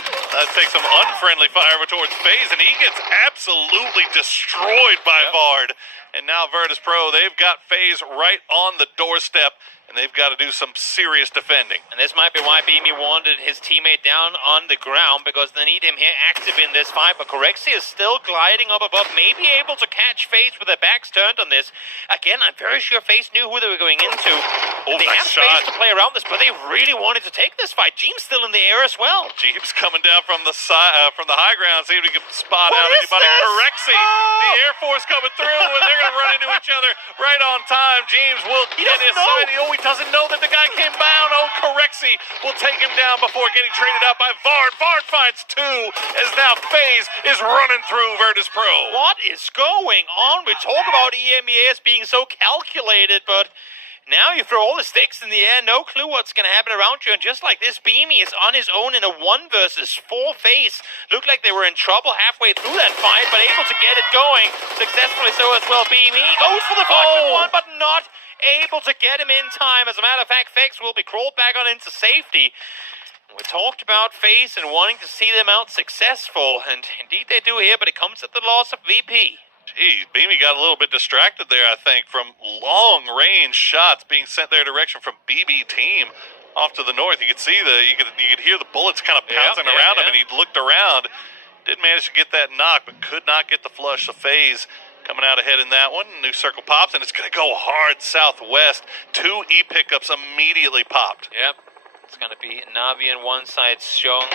take some unfriendly fire towards FaZe, and he gets absolutely destroyed by Vard. And now Virtus Pro, they've got FaZe right on the doorstep, and they've got to do some serious defending. And this might be why Beamy wanted his teammate down on the ground, because they need him here active in this fight. But Corexi is still gliding up above, maybe able to catch FaZe with their backs turned on this. Again, I'm very sure FaZe knew who they were going into. They have nice space shot. to play around this, but they really wanted to take this fight. Jeem's still in the air as well. Jeeps coming down from the side, from the high ground, see if he can spot What out is anybody. this? Corexi, the Air Force coming through, and they're going to run into each other right on time. James will get doesn't his know. side. Oh, he doesn't know that the guy came down. Oh, Corexi will take him down before getting traded out by Vard. Vard finds two, as now FaZe is running through Virtus Pro. What is going on? We talk about EMEA as being so calculated, but now you throw all the sticks in the air, no clue what's going to happen around you, and just like this, Beamy is on his own in a 1 versus 4 phase. Looked like they were in trouble halfway through that fight, but able to get it going successfully so as well. Beamy goes for the fucking one, but not able to get him in time. As a matter of fact, Fex will be crawled back on into safety. We talked about FaZe and wanting to see them out successful, and indeed they do here, but it comes at the loss of VP. Geez, Beamy got a little bit distracted there, I think, from long-range shots being sent their direction from BB team off to the north. You could see you could hear the bullets kind of pouncing around him, and he looked around. Did manage to get that knock, but could not get the flush. So FaZe coming out ahead in that one. New circle pops, and it's going to go hard southwest. 2 E-pickups immediately popped. Yep. It's going to be Navi on one side, Song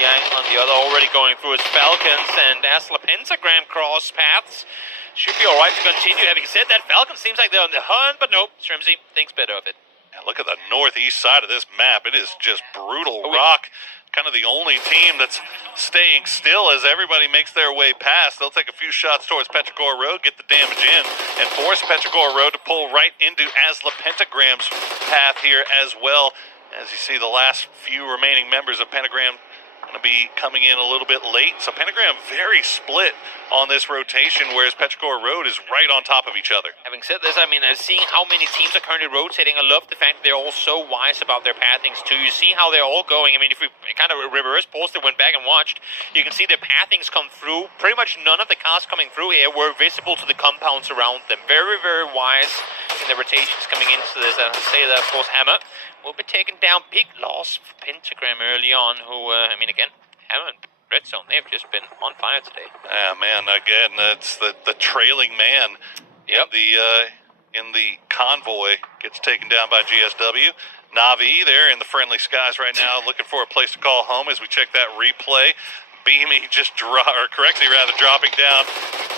Yang on the other, already going through his Falcons, and as the pentagram cross paths, should be alright to continue. Having said that, Falcon seems like they're on the hunt, but nope, Shrimsy thinks better of it. Yeah, look at the northeast side of this map. It is just brutal rock. Kind of the only team that's staying still as everybody makes their way past. They'll take a few shots towards Petrogor Road, get the damage in, and force Petrogor Road to pull right into Asla Pentagram's path here as well. As you see, the last few remaining members of Pentagram going to be coming in a little bit late. So Pentagram very split on this rotation, whereas Petrogor Road is right on top of each other. Having said this, I mean, seeing how many teams are currently rotating, I love the fact they're all so wise about their pathings too. You see how they're all going. I mean, if we kind of reverse posted, went back and watched, you can see their pathings come through. Pretty much none of the cars coming through here were visible to the compounds around them. Very, very wise in the rotations coming into this. And I say that, of course, Hammer will be taken down. Big loss for Pentagram early on, who, I mean, again, Hammer and Red Zone, they've just been on fire today. Ah, man, again, that's the trailing man. Yep. In the convoy gets taken down by GSW. Navi, they're in the friendly skies right now, looking for a place to call home as we check that replay. Beamy just correctly dropping down.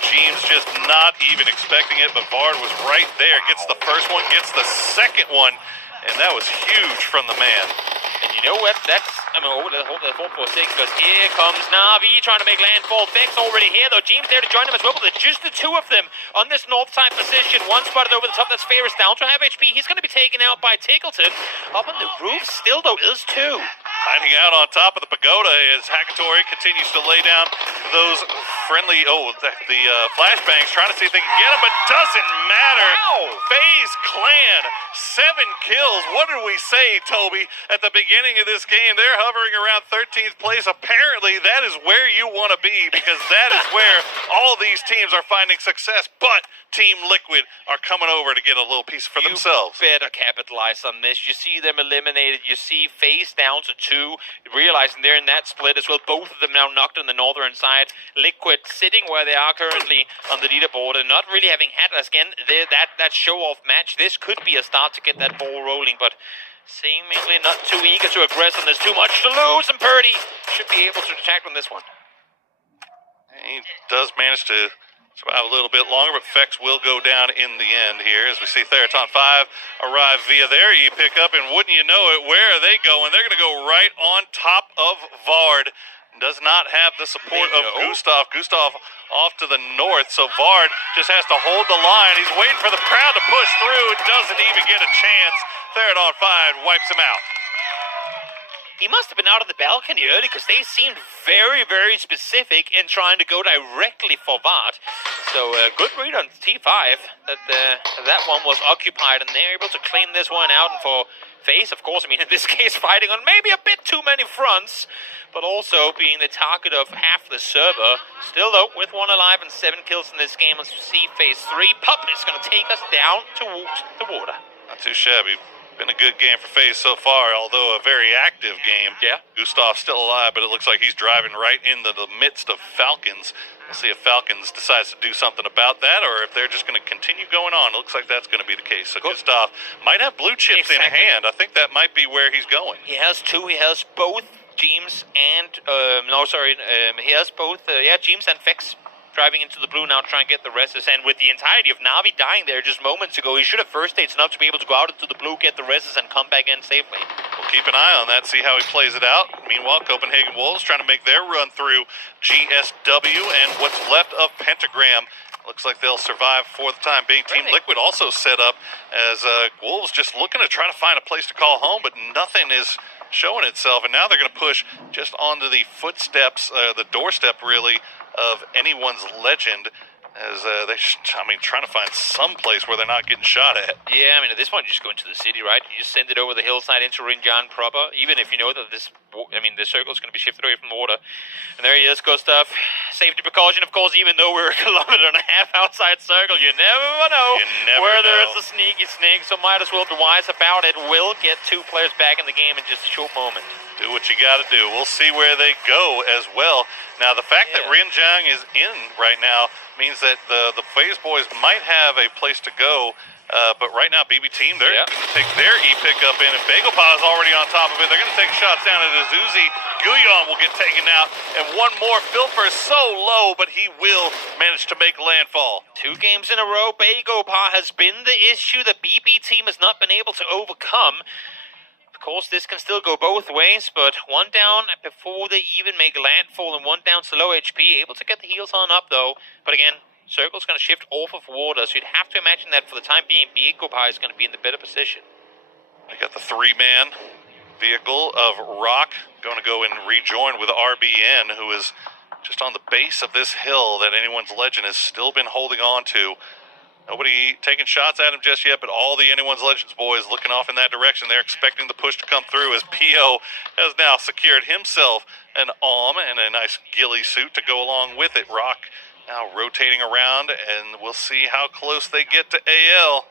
James just not even expecting it, but Vard was right there. Gets the first one, gets the second one, and that was huge from the man. And you you know what? Hold that 4-4-6, because here comes Na'Vi trying to make landfall. Vex already here, though. James there to join him as well, but it's just the two of them on this north side position. One spotted over the top, that's Ferris down to half HP. He's going to be taken out by Tickleton. Up on the roof still, though, is two. Hiding out on top of the pagoda as Hakatori continues to lay down those friendly, the flashbangs, trying to see if they can get him, but doesn't matter. FaZe Clan, 7 kills. What did we say, Toby, at the beginning of this game? They're hovering around 13th place. Apparently, that is where you want to be, because that is where all these teams are finding success, but Team Liquid are coming over to get a little piece for themselves. You better capitalize on this. You see them eliminated. You see FaZe down to 2, realizing they're in that split as well. Both of them now knocked on the northern side. Liquid sitting where they are currently on the leaderboard and not really having had, again, that show-off match. This could be a start to get that ball rolling, but seemingly not too eager to aggress, and there's too much to lose, and Purdy should be able to attack on this one. He does manage to survive a little bit longer, but Fex will go down in the end here as we see Theraton 5 arrive via their E-pickup, and wouldn't you know it, where are they going? They're going to go right on top of Vard. Does not have the support of Gustav. Gustav off to the north, so Vard just has to hold the line. He's waiting for the crowd to push through and doesn't even get a chance. Theraton 5 wipes him out. He must have been out on the balcony early, because they seemed very, very specific in trying to go directly for Vard. So good read on T5 that one was occupied, and they're able to clean this one out. And for FaZe, of course, I mean, in this case, fighting on maybe a bit too many fronts, but also being the target of half the server. Still, though, with 1 alive and 7 kills in this game, let's see Phase 3. Pubg is going to take us down towards the water. Not too shabby. Been a good game for FaZe so far, although a very active game. Yeah. Gustav's still alive, but it looks like he's driving right into the midst of Falcons. We'll see if Falcons decides to do something about that, or if they're just going to continue going on. It looks like that's going to be the case. So Gustav might have blue chips in hand. I think that might be where he's going. He has 2. He has both James and he has both James and Fex driving into the blue now, trying to get the reses. And with the entirety of Na'Vi dying there just moments ago, he should have first states enough to be able to go out into the blue, get the reses, and come back in safely. We'll keep an eye on that, see how he plays it out. Meanwhile, Copenhagen Wolves trying to make their run through GSW and what's left of Pentagram. Looks like they'll survive for the time being. Team Liquid also set up as Wolves just looking to try to find a place to call home, but nothing is showing itself. And now they're going to push just onto the footsteps, the doorstep really, of anyone's legend, as trying to find some place where they're not getting shot at. Yeah, I mean, at this point, you just go into the city, right? You just send it over the hillside into Rinjan proper, even if you know that this circle is going to be shifted away from the water. And there he is, Gustav. Safety precaution, of course, even though we're 1.5 kilometers outside circle, you never know where there is a sneaky snake, so might as well be wise about it. We'll get 2 players back in the game in just a short moment. Do what you got to do. We'll see where they go as well. Now, the fact that Rinjang is in right now means that the FaZe boys might have a place to go. But right now, BB Team, they're going to take their E-pickup in, and Bagelpa is already on top of it. They're going to take shots down at Azuzi. Guyon will get taken out, and one more. Filfer so low, but he will manage to make landfall. 2 games in a row, Bagelpa has been the issue that BB Team has not been able to overcome. Of course, this can still go both ways, but 1 down before they even make landfall, and 1 down to low HP, able to get the heals on up, though. But again, Circle's going to shift off of water, so you'd have to imagine that for the time being, Bagelpa is going to be in the better position. We got the 3-man vehicle of Rock going to go and rejoin with RBN, who is just on the base of this hill that anyone's legend has still been holding on to. Nobody taking shots at him just yet, but all the Anyone's Legends boys looking off in that direction. They're expecting the push to come through as P.O. has now secured himself an AWM and a nice ghillie suit to go along with it. Rock now rotating around, and we'll see how close they get to AL.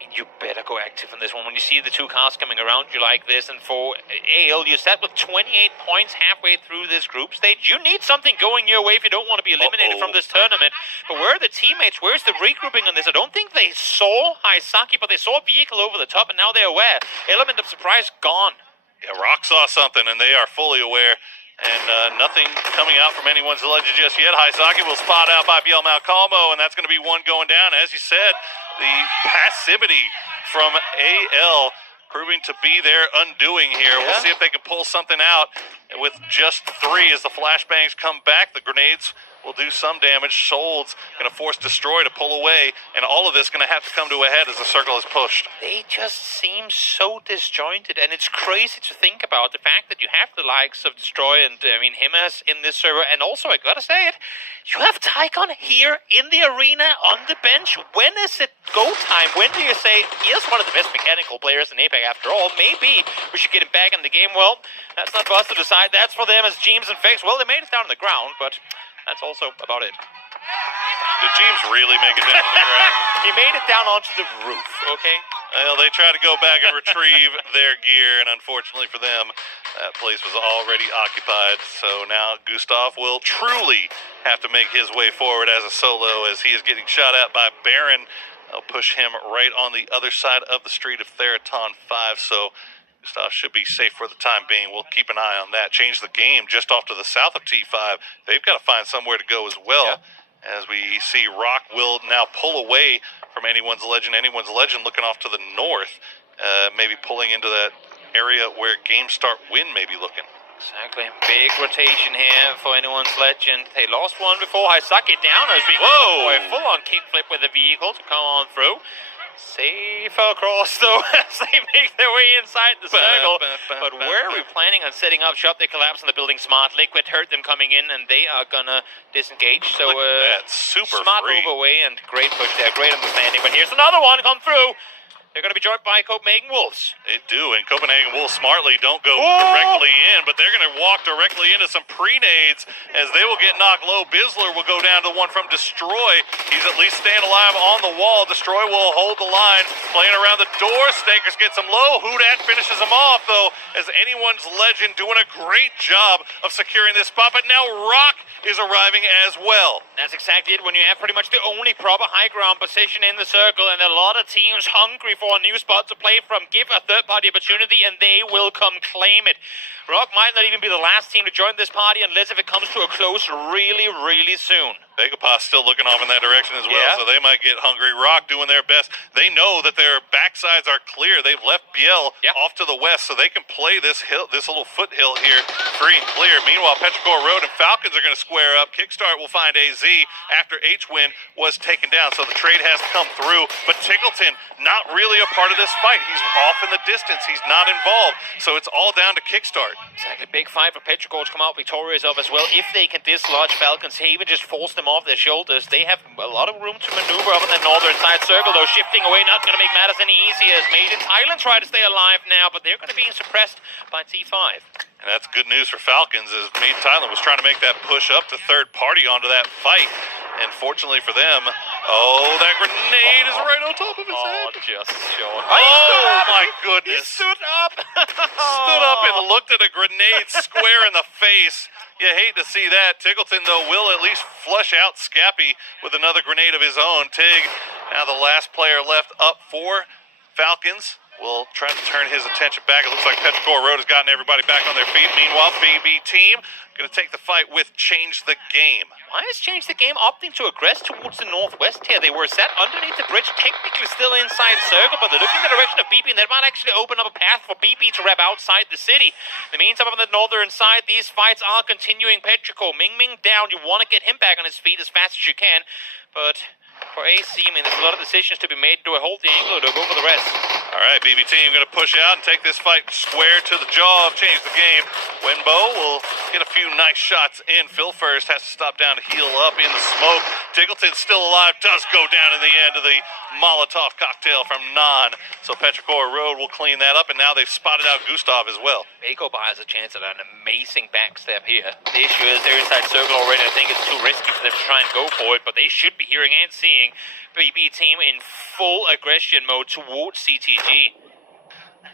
And you better go active on this one. When you see the 2 cars coming around you like this, and for AL, you're set with 28 points halfway through this group stage. You need something going your way if you don't want to be eliminated from this tournament. But where are the teammates? Where's the regrouping on this? I don't think they saw Haisaki, but they saw a vehicle over the top, and now they're aware. Element of surprise gone. Yeah, Rock saw something, and they are fully aware. And nothing coming out from Anyone's Legend just yet. Haisaki will spot out by Biel Malcolmo, and that's going to be 1 going down. As you said, the passivity from AL proving to be their undoing here. Yeah. We'll see if they can pull something out with just 3 as the flashbangs come back. The grenades will do some damage. Sold's going to force Destroy to pull away, and all of this going to have to come to a head as the circle is pushed. They just seem so disjointed, and it's crazy to think about the fact that you have the likes of Destroy and, Himas in this server, and also, I gotta say it, you have Tycon here in the arena on the bench. When is it go time? When do you say, here's one of the best mechanical players in APAC after all, maybe we should get him back in the game? Well, that's not for us to decide. That's for them as James and Fix. Well, they made it down on the ground, but that's also about it. Did James really make it down to the ground? He made it down onto the roof, okay? Well, they tried to go back and retrieve their gear, and unfortunately for them, that place was already occupied. So now Gustav will truly have to make his way forward as a solo as he is getting shot at by Baron. They'll push him right on the other side of the street of Theraton 5, so Gustav should be safe for the time being. We'll keep an eye on that. Change the game just off to the south of T5. They've got to find somewhere to go as well. Yeah. As we see Rock will now pull away from Anyone's Legend. Anyone's Legend looking off to the north, maybe pulling into that area where Game Start Win may be looking. Exactly. Big rotation here for Anyone's Legend. They lost one before. I suck it down as we go for a full-on kickflip with the vehicle to come on through. Safe across though as they make their way inside the circle. But where are we planning on setting up shop? They collapse on the building smart. Liquid heard them coming in and they are gonna disengage. So that's super smart free. move away and great push there. Great understanding. But here's another one come through. They're going to be joined by Copenhagen Wolves. They do, and Copenhagen Wolves smartly don't go directly in, but they're going to walk directly into some pre-nades as they will get knocked low. Bizzler will go down to one from Destroy. He's at least staying alive on the wall. Destroy will hold the line, playing around the door. Stakers gets him low. Hudat finishes him off, though, as Anyone's Legend doing a great job of securing this spot, but now Rock is arriving as well. That's exactly it. When you have pretty much the only proper high ground position in the circle and a lot of teams hungry for a new spot to play from, give a third party opportunity and they will come claim it. Rock might not even be the last team to join this party unless if it comes to a close really, really soon. Vegapa's still looking off in that direction as well, Yeah. so they might get hungry. Rock doing their best. They know that their backsides are clear. They've left Biel off to the west, so they can play this hill, this little foothill here, free and clear. Meanwhile, Petrichor Road and Falcons are going to square up. Kickstart will find AZ after H-Win was taken down, so the trade has come through. But Tickleton, not really a part of this fight. He's off in the distance. He's not involved, so it's all down to Kickstart. Exactly. Big fight for Petrichor to come out victorious of as well. If they can dislodge Falcons, even just force them off their shoulders, they have a lot of room to maneuver up in the northern side circle, though shifting away not going to make matters any easier as Maiden Thailand try to stay alive now, but they're going to be suppressed by T5. And that's good news for Falcons, as Maiden Thailand was trying to make that push up to third party onto that fight. And fortunately for them, that grenade is right on top of his head. Just showing. Oh, my goodness. He stood up. Stood up and looked at a grenade square in the face. You hate to see that. Tickleton, though, will at least flush out Scappy with another grenade of his own. Tig, now the last player left up for Falcons, will try to turn his attention back. It looks like Petrichor Road has gotten everybody back on their feet. Meanwhile, BB team going to take the fight with Change the Game. Why has Change the Game opting to aggress towards the northwest here? They were set underneath the bridge, technically still inside circle, but they're looking in the direction of BB, and that might actually open up a path for BB to wrap outside the city. In the meantime, up on the northern side, these fights are continuing. Petrichor, Ming down. You want to get him back on his feet as fast as you can, but for AC, there's a lot of decisions to be made. Do I hold the angle or do I go for the rest? All right, BB team going to push out and take this fight square to the jaw of Change the Game. Winbo will get a few nice shots in. Phil first has to stop down to heal up in the smoke. Tickleton still alive, does go down in the end of the Molotov cocktail from Non. So Petrichor Road will clean that up, and now they've spotted out Gustav as well. Bacoba has a chance at an amazing backstep here. The issue is they're inside circle already. I think it's too risky for them to try and go for it, but they should be hearing and seeing BB team in full aggression mode towards CTG.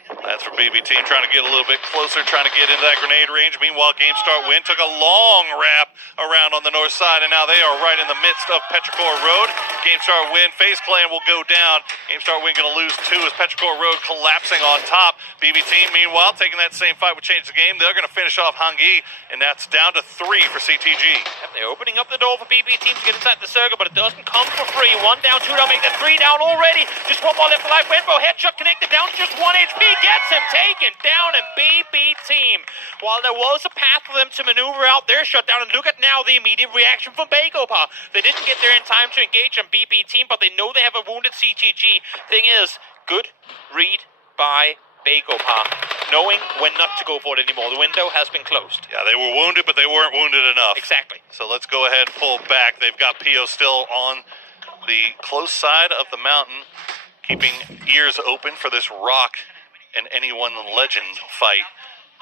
That's for BB team trying to get a little bit closer, trying to get into that grenade range. Meanwhile, Game Start Win took a long wrap around on the north side, and now they are right in the midst of Petrichor Road. Game Start Win, FaZe Clan will go down. Game Start Win going to lose 2 as Petrichor Road collapsing on top. BB team, meanwhile, taking that same fight would change the game. They're going to finish off Hangi, and that's down to 3 for CTG. They're opening up the door for BB team to get inside the circle, but it doesn't come for free. 1 down, 2 down, make that 3 down already. Just one more left alive. Winbo headshot connected down to just 1 HP. gets him taken down, and BB team, while there was a path for them to maneuver out their shutdown, and look at now the immediate reaction from Bagopa. They didn't get there in time to engage on BB team, but they know they have a wounded CGG. Thing is, good read by Bagopa, knowing when not to go for it anymore. The window has been closed. Yeah, they were wounded, but they weren't wounded enough. Exactly. So let's go ahead and pull back. They've got Pio still on the close side of the mountain, keeping ears open for this Rock and Anyone Legend fight.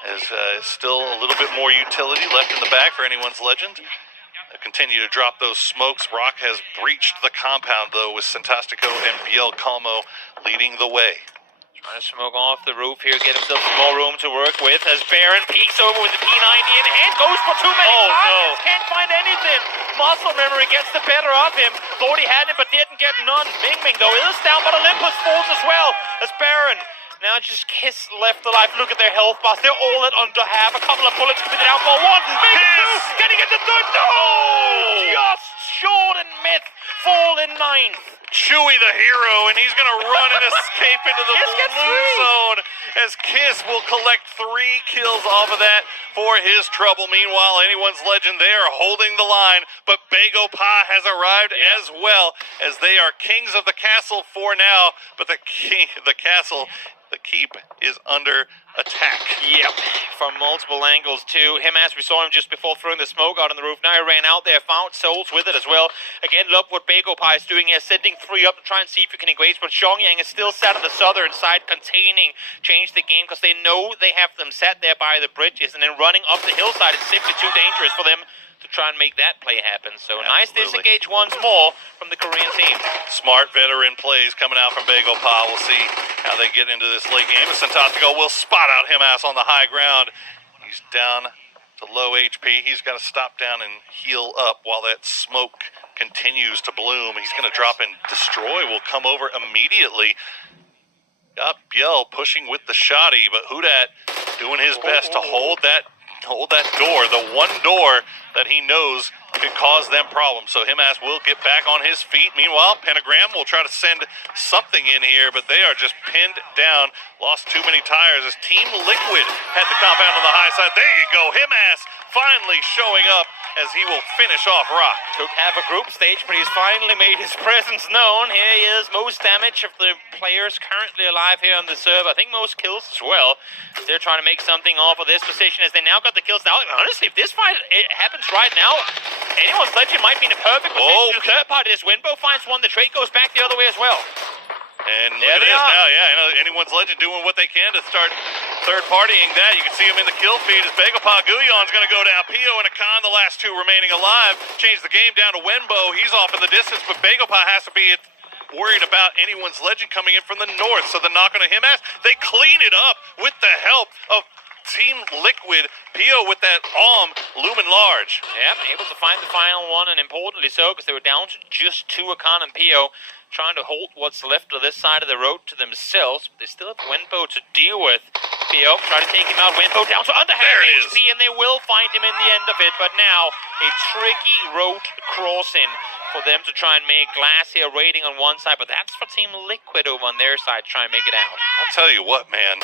There's still a little bit more utility left in the bag for Anyone's Legend. They continue to drop those smokes. Rock has breached the compound, though, with Santastico and Biel Calmo leading the way. Trying to smoke off the roof here, get himself some more room to work with as Baron peeks over with the P90 in hand, goes for too many targets, can't find anything. Muscle memory gets the better of him. Thought he had it, but didn't get none. Ming Ming, though, is down, but Olympus falls as well as Baron. Now just Kiss left alive. Look at their health bars. They're all at under half. A couple of bullets completed out for one. Maybe two. Can he get the third? No! Just short and Myth fall in ninth. Chewie the hero, and he's going to run and escape into the blue zone as Kiss will collect 3 kills off of that for his trouble. Meanwhile, Anyone's Legend, they are holding the line, but Bagopa has arrived as well, as they are kings of the castle for now, but the castle, the keep, is under attack. Yep, from multiple angles too. Him, as we saw him just before throwing the smoke out on the roof, now he ran out there, found souls with it as well. Again, look what Bagopa is doing here, sending 3 up to try and see if he can engage, but Xiangyang is still sat on the southern side, containing Change the Game, because they know they have them sat there by the bridges, and then running up the hillside is simply too dangerous for them to try and make that play happen. So nice disengage once more from the Korean team. Smart veteran plays coming out from Bagopa. We'll see how they get into this late game. And Santastico will spot out Himas on the high ground. He's down to low HP. He's got to stop down and heal up while that smoke continues to bloom. He's going to drop and Destroy will come over immediately. Got Biel pushing with the shotty, but Hudat doing his best to hold that door, the one door that he knows could cause them problems. So Himas will get back on his feet. Meanwhile, Pentagram will try to send something in here, but they are just pinned down. Lost too many tires as Team Liquid had the compound on the high side. There you go. Himas finally showing up as he will finish off Rock. Took half a group stage, but he's finally made his presence known. Here he is, most damage of the players currently alive here on the server. I think most kills as well. They're trying to make something off of this position as they now got the kills. Now, honestly, if this fight happens right now, Anyone's Legend might be in a perfect position. The third party, this Winbo finds one, the trade goes back the other way as well. And look at this now, Anyone's Legend doing what they can to start third-partying that. You can see him in the kill feed as Bagopa Guyon's going to go down. Pio and Akan, the last 2 remaining alive. Change the game down to Wenbo. He's off in the distance, but Bagopa has to be worried about Anyone's Legend coming in from the north. So the knock on Himas, they clean it up with the help of Team Liquid. Pio with that looming large. Yep, able to find the final one, and importantly so, because they were down to just 2 Akan and Pio, trying to hold what's left of this side of the road to themselves, but they still have Wenbo to deal with. Pio try to take him out. Wenbo down to under half HP, and they will find him in the end of it, but now a tricky road crossing for them to try and make. Glass here raiding on one side, but that's for Team Liquid over on their side, trying to make it out. I'll tell you what, man.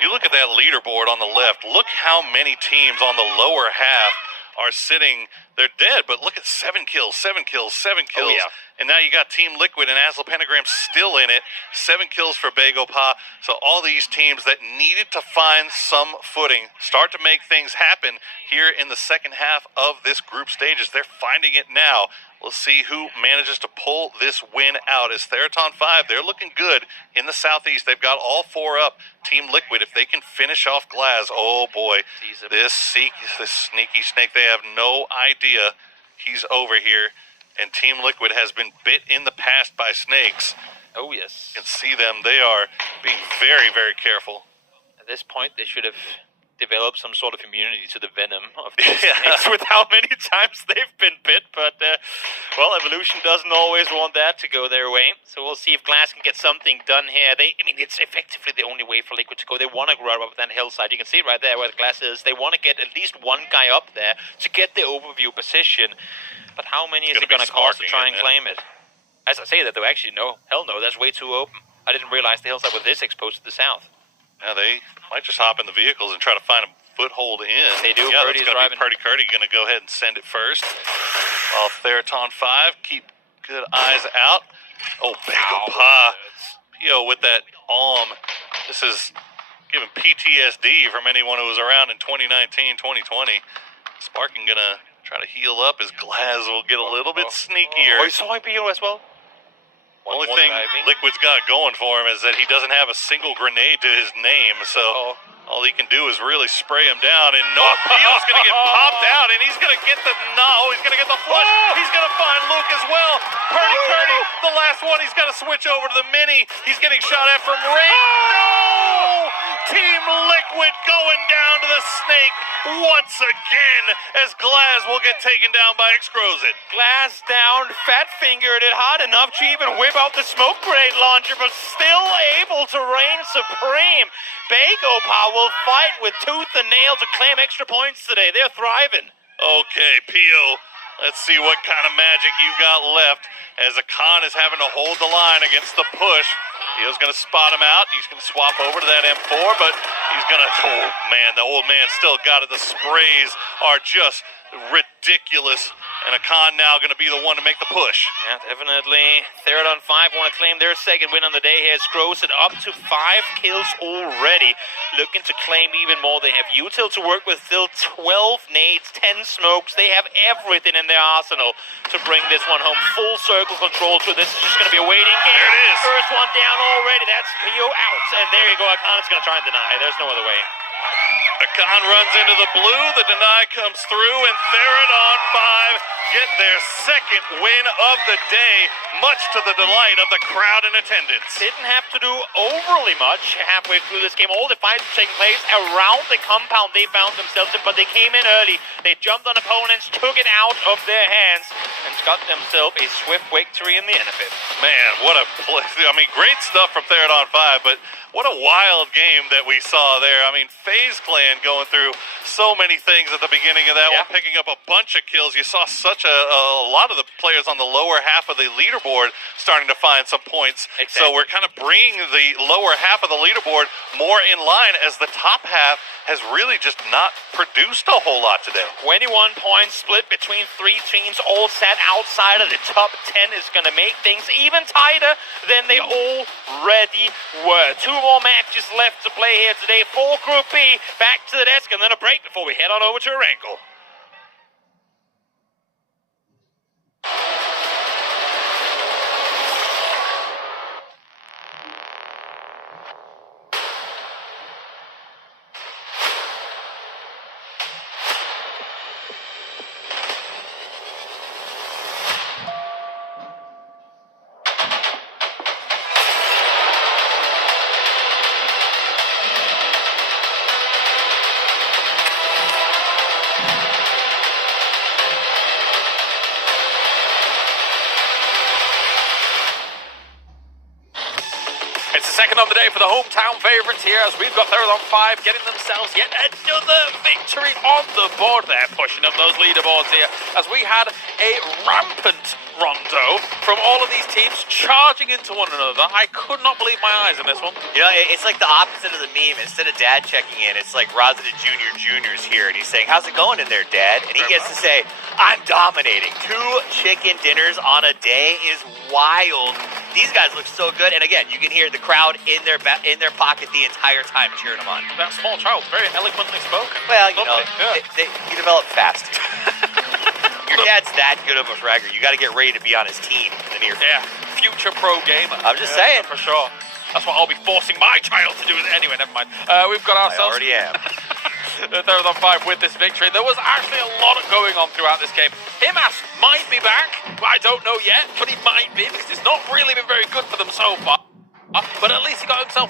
You look at that leaderboard on the left, look how many teams on the lower half are sitting, they're dead, but look at 7 kills, 7 kills, 7 kills. Oh, yeah. And now you got Team Liquid and Asla Pentagram still in it. 7 kills for Bagopa. So all these teams that needed to find some footing start to make things happen here in the second half of this group stages. They're finding it now. We'll see who manages to pull this win out. As Theraton 5, they're looking good in the southeast. They've got all 4 up. Team Liquid, if they can finish off Glaz, oh boy, this sneaky snake, they have no idea he's over here. And Team Liquid has been bit in the past by snakes. Oh, yes. You can see them. They are being very, very careful. At this point, they should have developed some sort of immunity to the venom of these snakes with how many times they've been bit. But, well, Evolution doesn't always want that to go their way. So we'll see if Glass can get something done here. It's effectively the only way for Liquid to go. They want to grow up that hillside. You can see right there where the Glass is. They want to get at least one guy up there to get the overview position. But how many is it going to cost to try and claim it? As I say that, though, actually, no. Hell no, that's way too open. I didn't realize the hillside was this exposed to the south. Yeah, they might just hop in the vehicles and try to find a foothold in. They do. Yeah, Purdy's that's going to be driving. Purdy Curdy going to go ahead and send it first. While Theraton 5 keep good eyes out. Oh, Bagel Pa. P.O. with that This is giving PTSD from anyone who was around in 2019, 2020. Sparking going to try to heal up as Glaz will get a little bit sneakier. Oh, you saw P.O. as well? Only thing Liquid's got going for him is that he doesn't have a single grenade to his name, so all he can do is really spray him down. And no, Peel's going to get popped out, and he's going to get the he's going to get the flush. He's going to find Luke as well. Purdy, the last one. He's got to switch over to the mini. He's getting shot at from range. No! Team Liquid going down to the snake once again as Glaz will get taken down by Excrozit. Glaz down, fat fingered it hard enough to even whip out the smoke grenade launcher, but still able to reign supreme. Bagopal will fight with tooth and nail to claim extra points today. They're thriving. Okay, P.O., let's see what kind of magic you got left as Akan is having to hold the line against the push. P.O.'s going to spot him out. He's going to swap over to that M4, but he's going to... Oh, man, the old man still got it. The sprays are just ridiculous. And Akan now going to be the one to make the push. Yeah, definitely. Therodon 5 want to claim their second win on the day here. Scrolls it up to 5 kills already. Looking to claim even more. They have util to work with, still 12 nades, 10 smokes. They have everything in their arsenal to bring this one home. Full circle control to this is just going to be a waiting game. There it is. First one down already. That's P.O. out. And there you go. Akan is going to try and deny. There's no other way. Akan runs into the blue, the deny comes through, and Therodon 5 get their second win of the day, much to the delight of the crowd in attendance. Didn't have to do overly much halfway through this game. All the fights were taking place around the compound they found themselves in, but they came in early. They jumped on opponents, took it out of their hands, and got themselves a swift victory in the end of it. Man, what a play. I mean, great stuff from Therodon 5, but what a wild game that we saw there. I mean, FaZe Clan going through so many things at the beginning of that one, picking up a bunch of kills. You saw such a lot of the players on the lower half of the leaderboard starting to find some points. Exactly. So we're kind of bringing the lower half of the leaderboard more in line as the top half has really just not produced a whole lot today. 21 points split between 3 teams, all set outside of the top 10 is going to make things even tighter than they already were. 2 more matches left to play here today for Group B. Back to the desk and then a break before we head on over to Rankle. It's the second of the day for the hometown favourites here as we've got Therodon 5 getting themselves yet another victory on the board. They're pushing up those leaderboards here as we had a rampant rondo from all of these teams charging into one another. I could not believe my eyes in this one. You know, it's like the opposite of the meme. Instead of Dad checking in, it's like Rosita Jr.'s here, and he's saying, "How's it going in there, Dad?" And he gets to say, "I'm dominating." 2 chicken dinners on a day is wild. These guys look so good, and again, you can hear the crowd in their pocket the entire time cheering them on. That small child, very eloquently spoken. Well, you know, Yeah. you develop fast. Your dad's that good of a fragger. You got to get ready to be on his team in the near future. Yeah, future pro gamer. I'm just saying. For sure. That's what I'll be forcing my child to do. Anyway, never mind. We've got I ourselves... already am. Therodon 5 with this victory. There was actually a lot going on throughout this game. Himas might be back. I don't know yet, but he might be because it's not really been very good for them so far. But at least he got himself